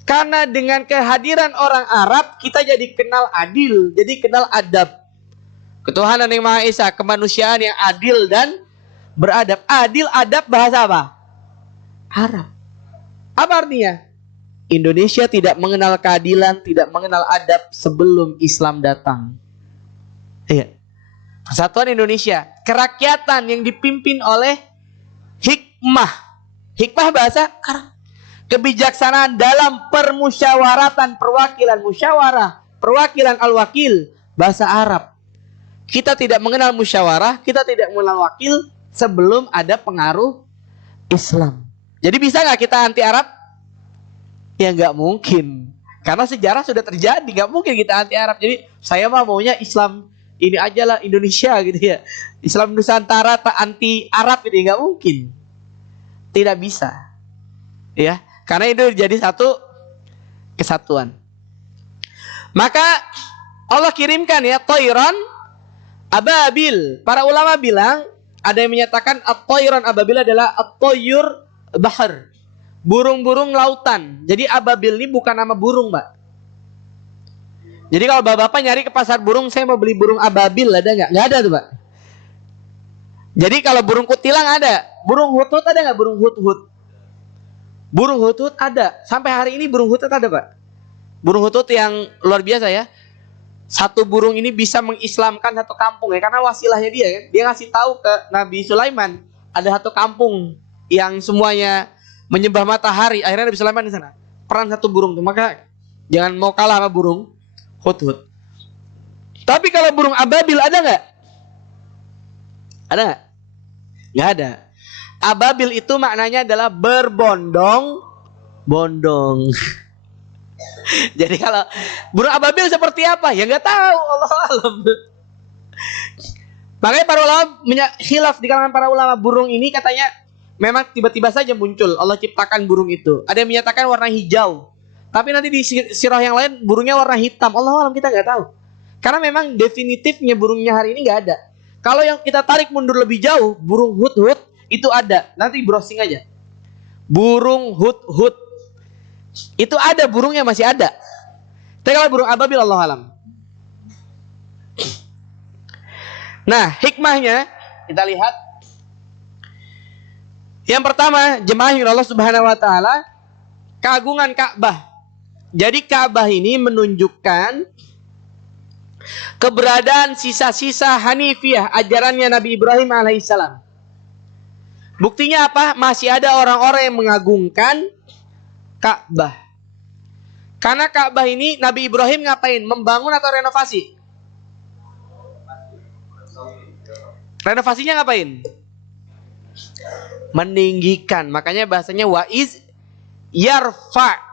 Karena dengan kehadiran orang Arab, kita jadi kenal adil, jadi kenal adab. Ketuhanan yang Maha Esa, kemanusiaan yang adil dan beradab. Adil, adab, bahasa apa? Arab. Apa artinya? Indonesia tidak mengenal keadilan, tidak mengenal adab sebelum Islam datang. Iya. Persatuan Indonesia, kerakyatan yang dipimpin oleh hikmah. Hikmah bahasa Arab. Kebijaksanaan dalam permusyawaratan, perwakilan musyawarah, perwakilan al-wakil, bahasa Arab. Kita tidak mengenal musyawarah, kita tidak mengenal wakil sebelum ada pengaruh Islam. Jadi bisa nggak kita anti Arab? Ya nggak mungkin. Karena sejarah sudah terjadi, nggak mungkin kita anti Arab. Jadi saya mah maunya Islam ini aja lah, Indonesia gitu ya. Islam Nusantara tak anti Arab gitu, nggak mungkin. Tidak bisa. Ya. Karena itu jadi satu kesatuan. Maka Allah kirimkan ya Toiron Ababil. Para ulama bilang Ada yang menyatakan at-tayran ababil adalah at-tayyur bahr, burung-burung lautan. Jadi ababil ini bukan nama burung, Mbak. Jadi kalau bapak-bapak nyari ke pasar burung, saya mau beli burung ababil, ada nggak? Nggak ada tuh, Pak. Jadi kalau burung kutilang ada, burung hut-hut ada nggak? Burung hut-hut. Burung hut-hut ada. Sampai hari ini burung hut-hut ada, Pak. Burung hut-hut yang luar biasa ya. Satu burung ini bisa mengislamkan satu kampung ya, karena wasilahnya dia kan. Dia ngasih tahu ke Nabi Sulaiman ada satu kampung yang semuanya menyembah matahari. Akhirnya Nabi Sulaiman di sana. Peran satu burung tuh, maka jangan mau kalah sama burung hut-hut. Tapi kalau burung ababil ada nggak? Ada nggak? Nggak ada. Ababil itu maknanya adalah berbondong-bondong. Jadi kalau burung ababil seperti apa? Ya nggak tahu, Allah alam. Makanya para ulama khilaf di kalangan para ulama, burung ini katanya memang tiba-tiba saja muncul, Allah ciptakan burung itu. Ada yang menyatakan warna hijau. Tapi nanti di sirah yang lain burungnya warna hitam. Allah alam, kita nggak tahu. Karena memang definitifnya burungnya hari ini nggak ada. Kalau yang kita tarik mundur lebih jauh, burung hut-hut itu ada. Nanti browsing aja. Burung hut-hut itu ada, burungnya masih ada. Tapi kalau burung ababil Allah alam. Nah, hikmahnya kita lihat. Yang pertama, jemaah Allah Subhanahu wa taala, keagungan Ka'bah. Jadi Ka'bah ini menunjukkan keberadaan sisa-sisa Hanifiyah, ajarannya Nabi Ibrahim alaihissalam. Buktinya apa? Masih ada orang-orang yang mengagungkan Ka'bah. Karena Ka'bah ini Nabi Ibrahim ngapain? Membangun atau renovasi? Renovasinya ngapain? Meninggikan. Makanya bahasanya wa'iz yarfa'.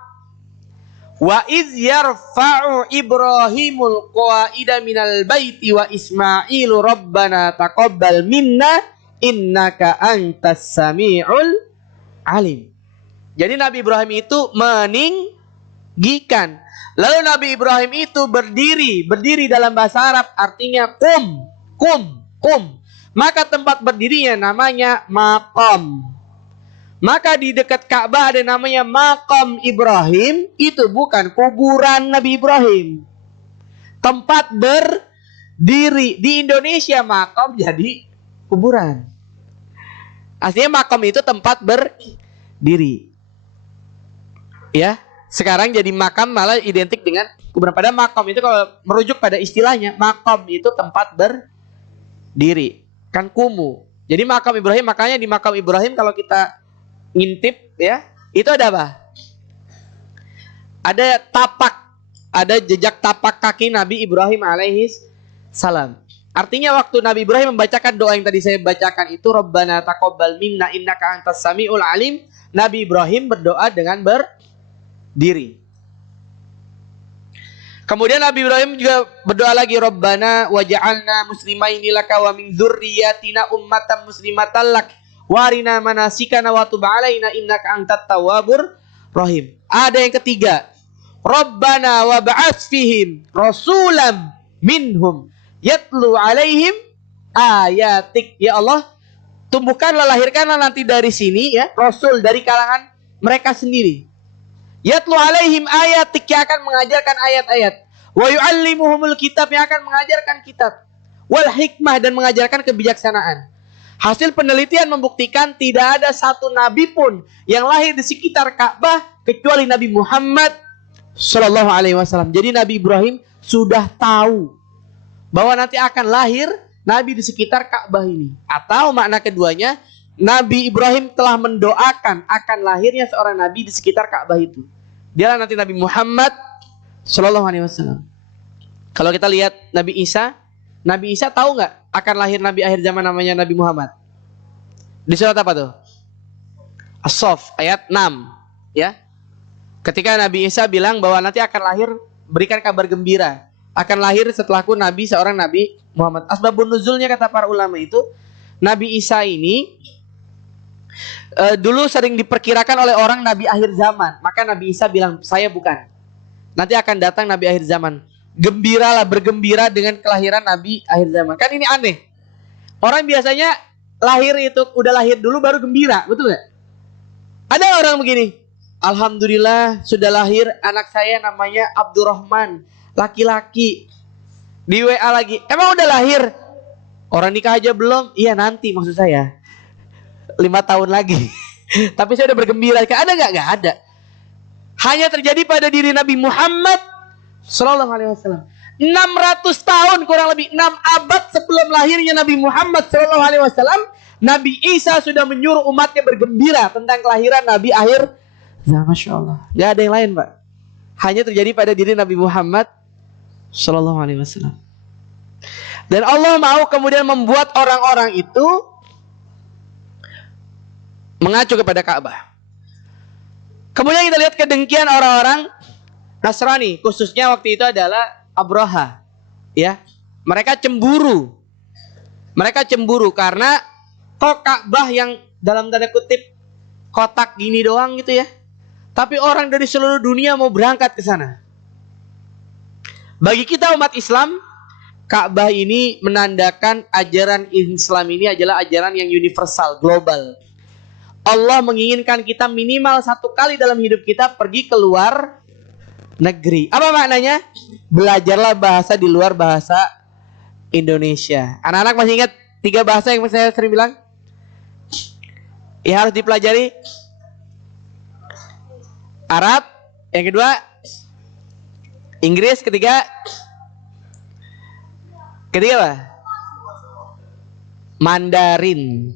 Wa iz yarfa'u Ibrahimul qawaida minal baiti wa Ismailu rabbana taqabbal minna innaka antas sami'ul alim. Jadi Nabi Ibrahim itu meninggikan. Lalu Nabi Ibrahim itu berdiri dalam bahasa Arab artinya kum. Maka tempat berdirinya namanya maqam. Maka di dekat Ka'bah ada namanya Maqam Ibrahim. Itu bukan kuburan Nabi Ibrahim. Tempat berdiri. Di Indonesia Maqam jadi kuburan. Aslinya Maqam itu tempat berdiri. Ya, sekarang jadi makam malah identik dengan kuburan. Padahal Maqam itu kalau merujuk pada istilahnya, Maqam itu tempat berdiri. Kan kumuh. Jadi Maqam Ibrahim, makanya di Maqam Ibrahim kalau kita ngintip ya, itu ada apa? Ada tapak, ada jejak tapak kaki Nabi Ibrahim alaihis salam. Artinya waktu Nabi Ibrahim membacakan doa yang tadi saya bacakan itu, Rabbana taqabbal minna innaka antas samiul alim, Nabi Ibrahim berdoa dengan berdiri. Kemudian Nabi Ibrahim juga berdoa lagi, Rabbana waj'alna muslimaini laka wa min dzurriyyatina ummatan muslimatan lak warina manasikana wa tub alaina innaka antat tawwabur rahim. Ada yang ketiga, Rabbana wa ba'ats fihim rasulam minhum yatlu alaihim ayatik. Ya Allah, tumbuhkanlah, lahirkanlah nanti dari sini ya rasul dari kalangan mereka sendiri. Yatlu alaihim ayatik, yang akan mengajarkan ayat-ayat. Wa yu'allimuhumul kitab, yang akan mengajarkan kitab. Wal hikmah, dan mengajarkan kebijaksanaan. Hasil penelitian membuktikan tidak ada satu nabi pun yang lahir di sekitar Ka'bah kecuali Nabi Muhammad Sallallahu Alaihi Wasallam. Jadi Nabi Ibrahim sudah tahu bahwa nanti akan lahir nabi di sekitar Ka'bah ini. Atau makna keduanya, Nabi Ibrahim telah mendoakan akan lahirnya seorang nabi di sekitar Ka'bah itu. Dialah nanti Nabi Muhammad Sallallahu Alaihi Wasallam. Kalau kita lihat Nabi Isa tahu nggak akan lahir nabi akhir zaman namanya Nabi Muhammad? Di surat apa tuh? As-Saff ayat 6 ya. Ketika Nabi Isa bilang bahwa nanti akan lahir, berikan kabar gembira, akan lahir setelahku nabi, seorang Nabi Muhammad. Asbabun nuzulnya kata para ulama itu, Nabi Isa ini dulu sering diperkirakan oleh orang nabi akhir zaman. Maka Nabi Isa bilang, saya bukan. Nanti akan datang nabi akhir zaman. Gembiralah, bergembira dengan kelahiran nabi akhir zaman. Kan ini aneh. Orang biasanya lahir itu udah lahir dulu baru gembira, betul nggak? Ada orang begini, alhamdulillah sudah lahir anak saya namanya Abdurrahman, laki-laki. Di WA lagi, emang udah lahir? Orang nikah aja belum? Iya nanti maksud saya 5 tahun lagi. Tapi saya udah bergembira. Ada nggak? Nggak ada. Hanya terjadi pada diri Nabi Muhammad Sallallahu Alaihi Wasallam. 600 tahun kurang lebih 6 abad sebelum lahirnya Nabi Muhammad Sallallahu Alaihi Wasallam, Nabi Isa sudah menyuruh umatnya bergembira tentang kelahiran Nabi akhir. Ya, Masya Allah. Gak ada yang lain, Pak. Hanya terjadi pada diri Nabi Muhammad Sallallahu Alaihi Wasallam. Dan Allah mau kemudian membuat orang-orang itu mengacu kepada Ka'bah. Kemudian kita lihat kedengkian orang-orang Nasrani, khususnya waktu itu adalah Abraha. Ya, mereka cemburu. Mereka cemburu karena kok Ka'bah yang dalam tanda kutip kotak gini doang gitu ya. Tapi orang dari seluruh dunia mau berangkat ke sana. Bagi kita umat Islam, Ka'bah ini menandakan ajaran Islam ini adalah ajaran yang universal, global. Allah menginginkan kita minimal 1 kali dalam hidup kita pergi keluar negeri. Apa maknanya? Belajarlah bahasa di luar bahasa Indonesia. Anak-anak masih ingat 3 bahasa yang saya sering bilang? Ya harus dipelajari. Arab, yang kedua Inggris, ketiga apa? Mandarin.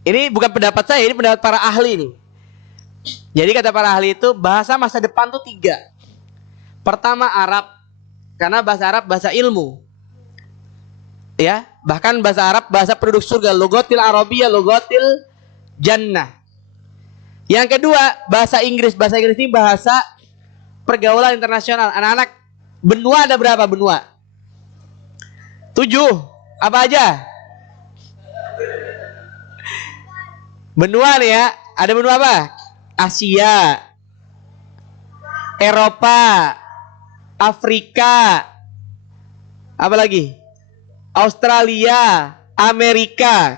Ini bukan pendapat saya, ini pendapat para ahli nih. Jadi kata para ahli itu bahasa masa depan tuh 3. Pertama Arab, karena bahasa Arab bahasa ilmu. Ya, bahkan bahasa Arab bahasa penduduk surga, lugatil Arabiyah, lugatil jannah. Yang kedua bahasa Inggris. Bahasa Inggris ini bahasa pergaulan internasional. Anak-anak, benua ada berapa benua? 7. Apa aja? Benua nih ya. Ada benua apa? Asia, Eropa, Afrika, apa lagi? Australia, Amerika.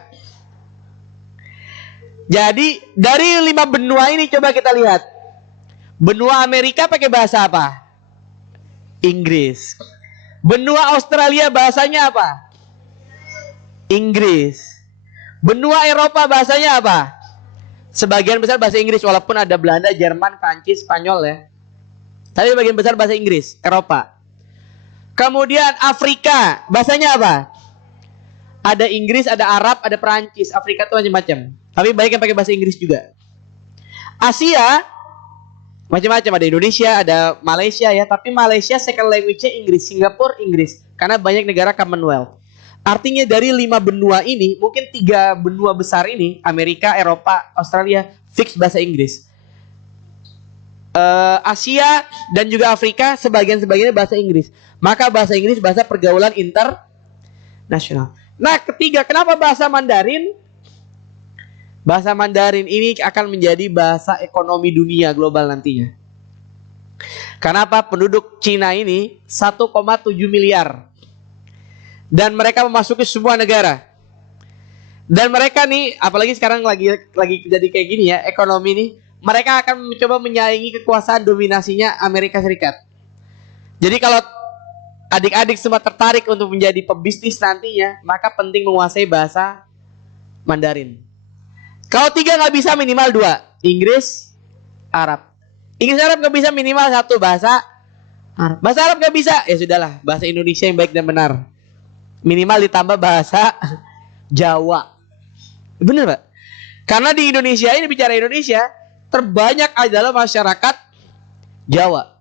Jadi dari 5 benua ini coba kita lihat. Benua Amerika pakai bahasa apa? Inggris. Benua Australia bahasanya apa? Inggris. Benua Eropa bahasanya apa? Sebagian besar bahasa Inggris, walaupun ada Belanda, Jerman, Prancis, Spanyol ya. Tapi sebagian besar bahasa Inggris, Eropa. Kemudian Afrika, bahasanya apa? Ada Inggris, ada Arab, ada Prancis. Afrika itu macam-macam. Tapi banyak yang pakai bahasa Inggris juga. Asia, macam-macam. Ada Indonesia, ada Malaysia ya. Tapi Malaysia second language-nya Inggris. Singapura Inggris. Karena banyak negara Commonwealth. Artinya dari 5 benua ini, mungkin 3 benua besar ini, Amerika, Eropa, Australia, fix bahasa Inggris. Asia dan juga Afrika, sebagian-sebagiannya bahasa Inggris. Maka bahasa Inggris bahasa pergaulan internasional. Nah, ketiga, kenapa bahasa Mandarin? Bahasa Mandarin ini akan menjadi bahasa ekonomi dunia global nantinya. Kenapa? Penduduk Cina ini 1,7 miliar. Dan mereka memasuki semua negara. Dan mereka nih, apalagi sekarang lagi jadi kayak gini ya, ekonomi nih, mereka akan mencoba menyaingi kekuasaan dominasinya Amerika Serikat. Jadi kalau adik-adik semua tertarik untuk menjadi pebisnis nantinya, maka penting menguasai bahasa Mandarin. Kalau 3 nggak bisa, minimal 2, Inggris, Arab. Inggris, Arab nggak bisa, minimal 1 bahasa Arab. Bahasa Arab nggak bisa, ya sudahlah, bahasa Indonesia yang baik dan benar. Minimal ditambah bahasa Jawa. Bener Pak? Karena di Indonesia ini, bicara Indonesia, terbanyak adalah masyarakat Jawa.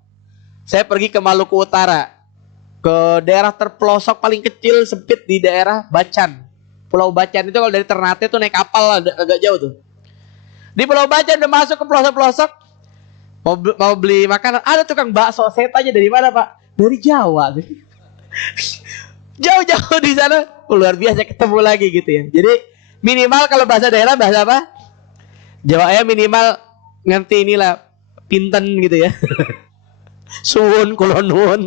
Saya pergi ke Maluku Utara, ke daerah terpelosok paling kecil sempit di daerah Bacan. Pulau Bacan itu kalau dari Ternate tuh naik kapal agak jauh tuh. Di Pulau Bacan udah masuk ke pelosok-pelosok, mau beli makanan, ada tukang bakso. Saya tanya, dari mana Pak? Dari Jawa. Jauh-jauh di sana, luar biasa ketemu lagi gitu ya. Jadi minimal kalau bahasa daerah bahasa apa? Jawa ya, minimal ngerti inilah pinten gitu ya. Suwun, kulon nuwun.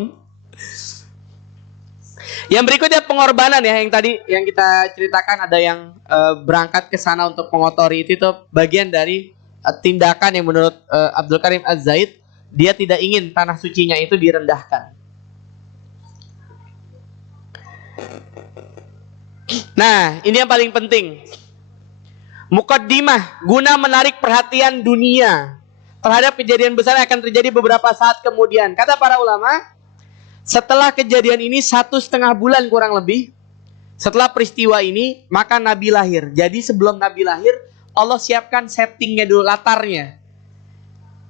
Yang berikutnya pengorbanan ya, yang tadi yang kita ceritakan ada yang berangkat ke sana untuk mengotori itu bagian dari tindakan yang menurut Abdul Karim Az-Zaid, dia tidak ingin tanah sucinya itu direndahkan. Nah, ini yang paling penting. Muqaddimah guna menarik perhatian dunia terhadap kejadian besar yang akan terjadi beberapa saat kemudian. Kata para ulama, setelah kejadian ini 1,5 bulan kurang lebih, setelah peristiwa ini, maka Nabi lahir. Jadi sebelum Nabi lahir, Allah siapkan settingnya dulu, latarnya.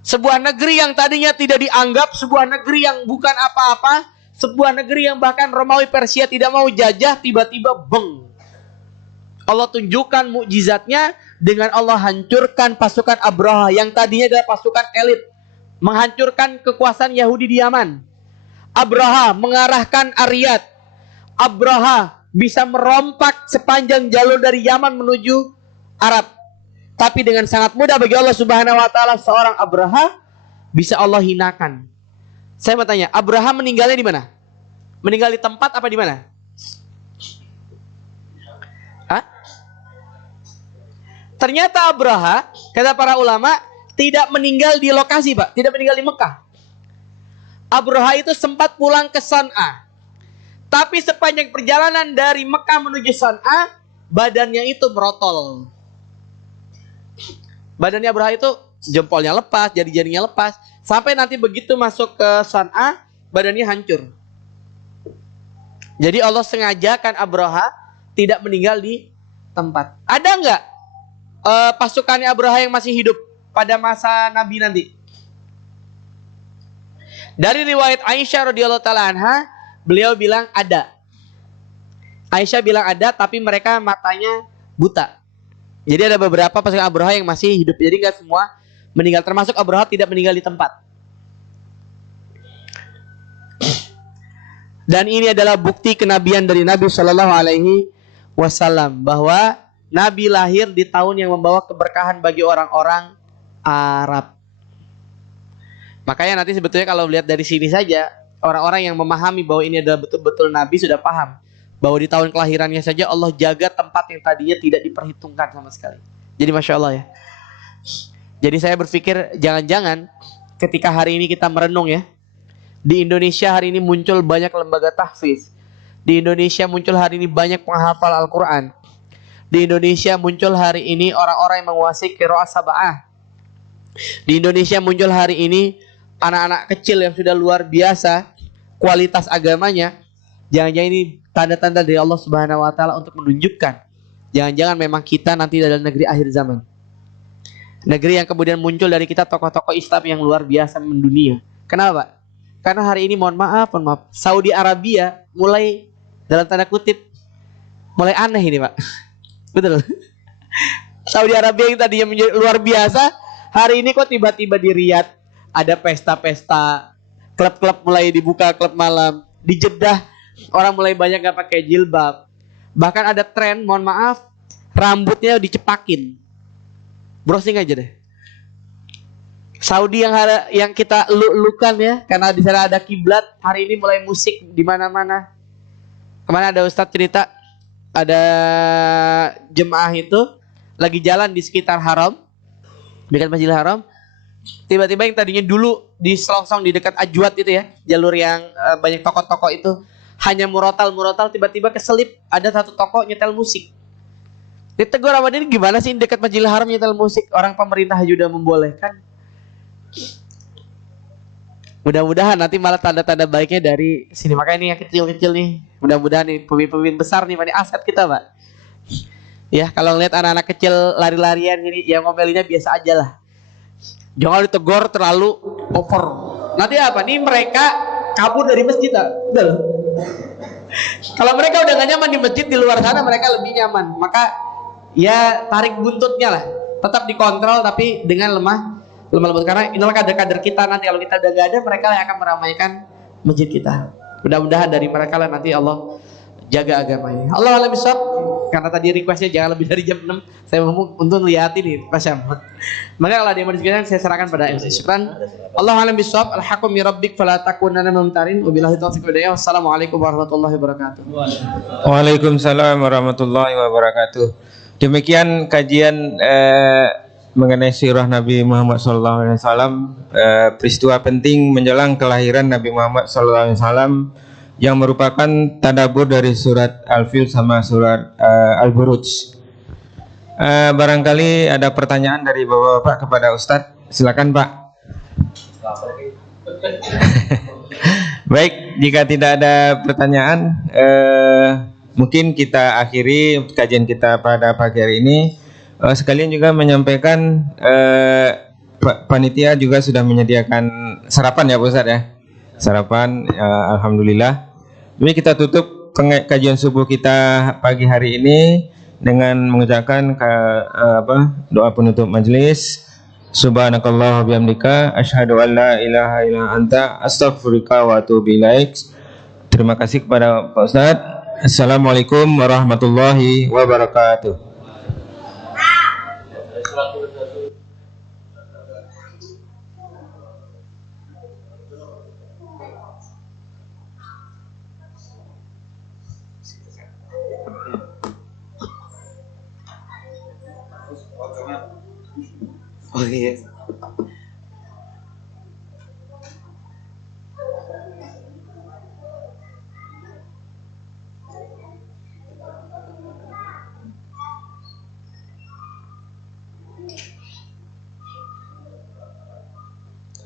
Sebuah negeri yang tadinya tidak dianggap, sebuah negeri yang bukan apa-apa, sebuah negeri yang bahkan Romawi Persia tidak mau jajah, tiba-tiba beng. Allah tunjukkan mukjizatnya dengan Allah hancurkan pasukan Abraha yang tadinya adalah pasukan elit, menghancurkan kekuasaan Yahudi di Yaman. Abraha mengarahkan Aryat. Abraha bisa merompak sepanjang jalur dari Yaman menuju Arab. Tapi dengan sangat mudah bagi Allah Subhanahu wa taala seorang Abraha bisa Allah hinakan. Saya mau tanya, Abraha meninggalnya di mana? Meninggal di tempat apa di mana? Hah? Ternyata Abraha, kata para ulama, tidak meninggal di lokasi, Pak. Tidak meninggal di Mekah. Abraha itu sempat pulang ke San'a. Tapi sepanjang perjalanan dari Mekah menuju San'a, badannya itu merotol. Badannya Abraha itu jempolnya lepas, jari-jarinya lepas. Sampai nanti begitu masuk ke San'a, badannya hancur. Jadi Allah sengajakan Abraha tidak meninggal di tempat. Ada nggak pasukannya Abraha yang masih hidup pada masa Nabi nanti? Dari riwayat Aisyah radhiyallahu taala anha, beliau bilang ada. Aisyah bilang ada, tapi mereka matanya buta. Jadi ada beberapa pasukan Abraha yang masih hidup. Jadi nggak semua meninggal, termasuk Abraha tidak meninggal di tempat. Dan ini adalah bukti kenabian dari Nabi Shallallahu Alaihi Wasallam bahwa Nabi lahir di tahun yang membawa keberkahan bagi orang-orang Arab. Makanya nanti sebetulnya kalau lihat dari sini saja, orang-orang yang memahami bahwa ini adalah betul-betul Nabi sudah paham bahwa di tahun kelahirannya saja Allah jaga tempat yang tadinya tidak diperhitungkan sama sekali. Jadi Masya Allah ya. Jadi saya berpikir jangan-jangan ketika hari ini kita merenung ya, di Indonesia hari ini muncul banyak lembaga tahfiz. Di Indonesia muncul hari ini banyak penghafal Al-Quran. Di Indonesia muncul hari ini orang-orang yang menguasai qiraah sab'ah. Di Indonesia muncul hari ini anak-anak kecil yang sudah luar biasa kualitas agamanya. Jangan-jangan ini tanda-tanda dari Allah Subhanahu wa taala untuk menunjukkan jangan-jangan memang kita nanti adalah negeri akhir zaman. Negeri yang kemudian muncul dari kita tokoh-tokoh Islam yang luar biasa mendunia. Kenapa? Karena hari ini mohon maaf, Saudi Arabia mulai dalam tanda kutip mulai aneh ini, Pak. Betul. Saudi Arabia yang tadinya menjadi luar biasa, hari ini kok tiba-tiba di Riyadh ada pesta-pesta, klub-klub mulai dibuka, klub malam. Di Jeddah orang mulai banyak gak pakai jilbab. Bahkan ada tren, mohon maaf, rambutnya dicepakin. Browsing aja deh. Saudi yang kita lukan ya, karena di sana ada kiblat. Hari ini mulai musik di mana-mana. Kemarin ada ustadz cerita, ada jemaah itu lagi jalan di sekitar haram, dekat Masjidil Haram. Tiba-tiba yang tadinya dulu di selongsong di dekat Ajwad itu ya, jalur yang banyak toko-toko itu, hanya murotal, tiba-tiba keselip ada satu toko nyetel musik. Ditegur sama dia, gimana sih dekat Masjidil Haram nyetel musik? Orang pemerintah juga membolehkan. Mudah-mudahan nanti malah tanda-tanda baiknya dari sini. Makanya ini yang kecil-kecil nih, mudah-mudahan nih pemimpin besar nih, ini aset kita, Pak. Ya, kalau ngeliat anak-anak kecil lari-larian ini, ya ngomelinnya biasa aja lah. Jangan ditegur terlalu over. Nanti apa? Nih mereka kabur dari masjid, udah. Kalau mereka udah gak nyaman di masjid, di luar sana mereka lebih nyaman. Maka ya tarik buntutnya lah. Tetap dikontrol tapi dengan lemah lembut, karena inilah kader-kader kita. Nanti kalau kita udah gak ada, mereka yang akan meramaikan masjid kita. Mudah-mudahan dari mereka lah nanti Allah jaga agamanya. Allah alam bisawab. karena tadi requestnya jangan lebih dari jam 6. Saya mau untuk lihat ini Pak Syam. Maka kalau ada yang mau diskusikan saya serahkan pada MC. Syukran. Allahu a'lam bishawab. Al-haqqu min rabbik fala takunanna mumtarin. Wabillahi taufiq wal hidayah. Wassalamualaikum warahmatullahi wabarakatuh. Waalaikumsalam warahmatullahi wabarakatuh. Demikian kajian mengenai sirah Nabi Muhammad SAW, peristiwa penting menjelang kelahiran Nabi Muhammad SAW yang merupakan tadabbur dari surat Al-Fil sama surat Al-Buruj. Barangkali ada pertanyaan dari Bapak-bapak kepada Ustadz, silakan Pak. Baik, jika tidak ada pertanyaan, mungkin kita akhiri kajian kita pada pagi hari ini. Sekalian juga menyampaikan panitia juga sudah menyediakan sarapan ya Pak Ustadz ya. Sarapan, alhamdulillah. Jadi kita tutup kajian subuh kita pagi hari ini dengan mengucapkan doa penutup majelis. Subhanakallah wa bihamdika asyhadu an la ilaha illa anta astaghfiruka wa atubu ilaik. Terima kasih kepada Pak Ustadz. Assalamualaikum warahmatullahi wabarakatuh. Oh iya.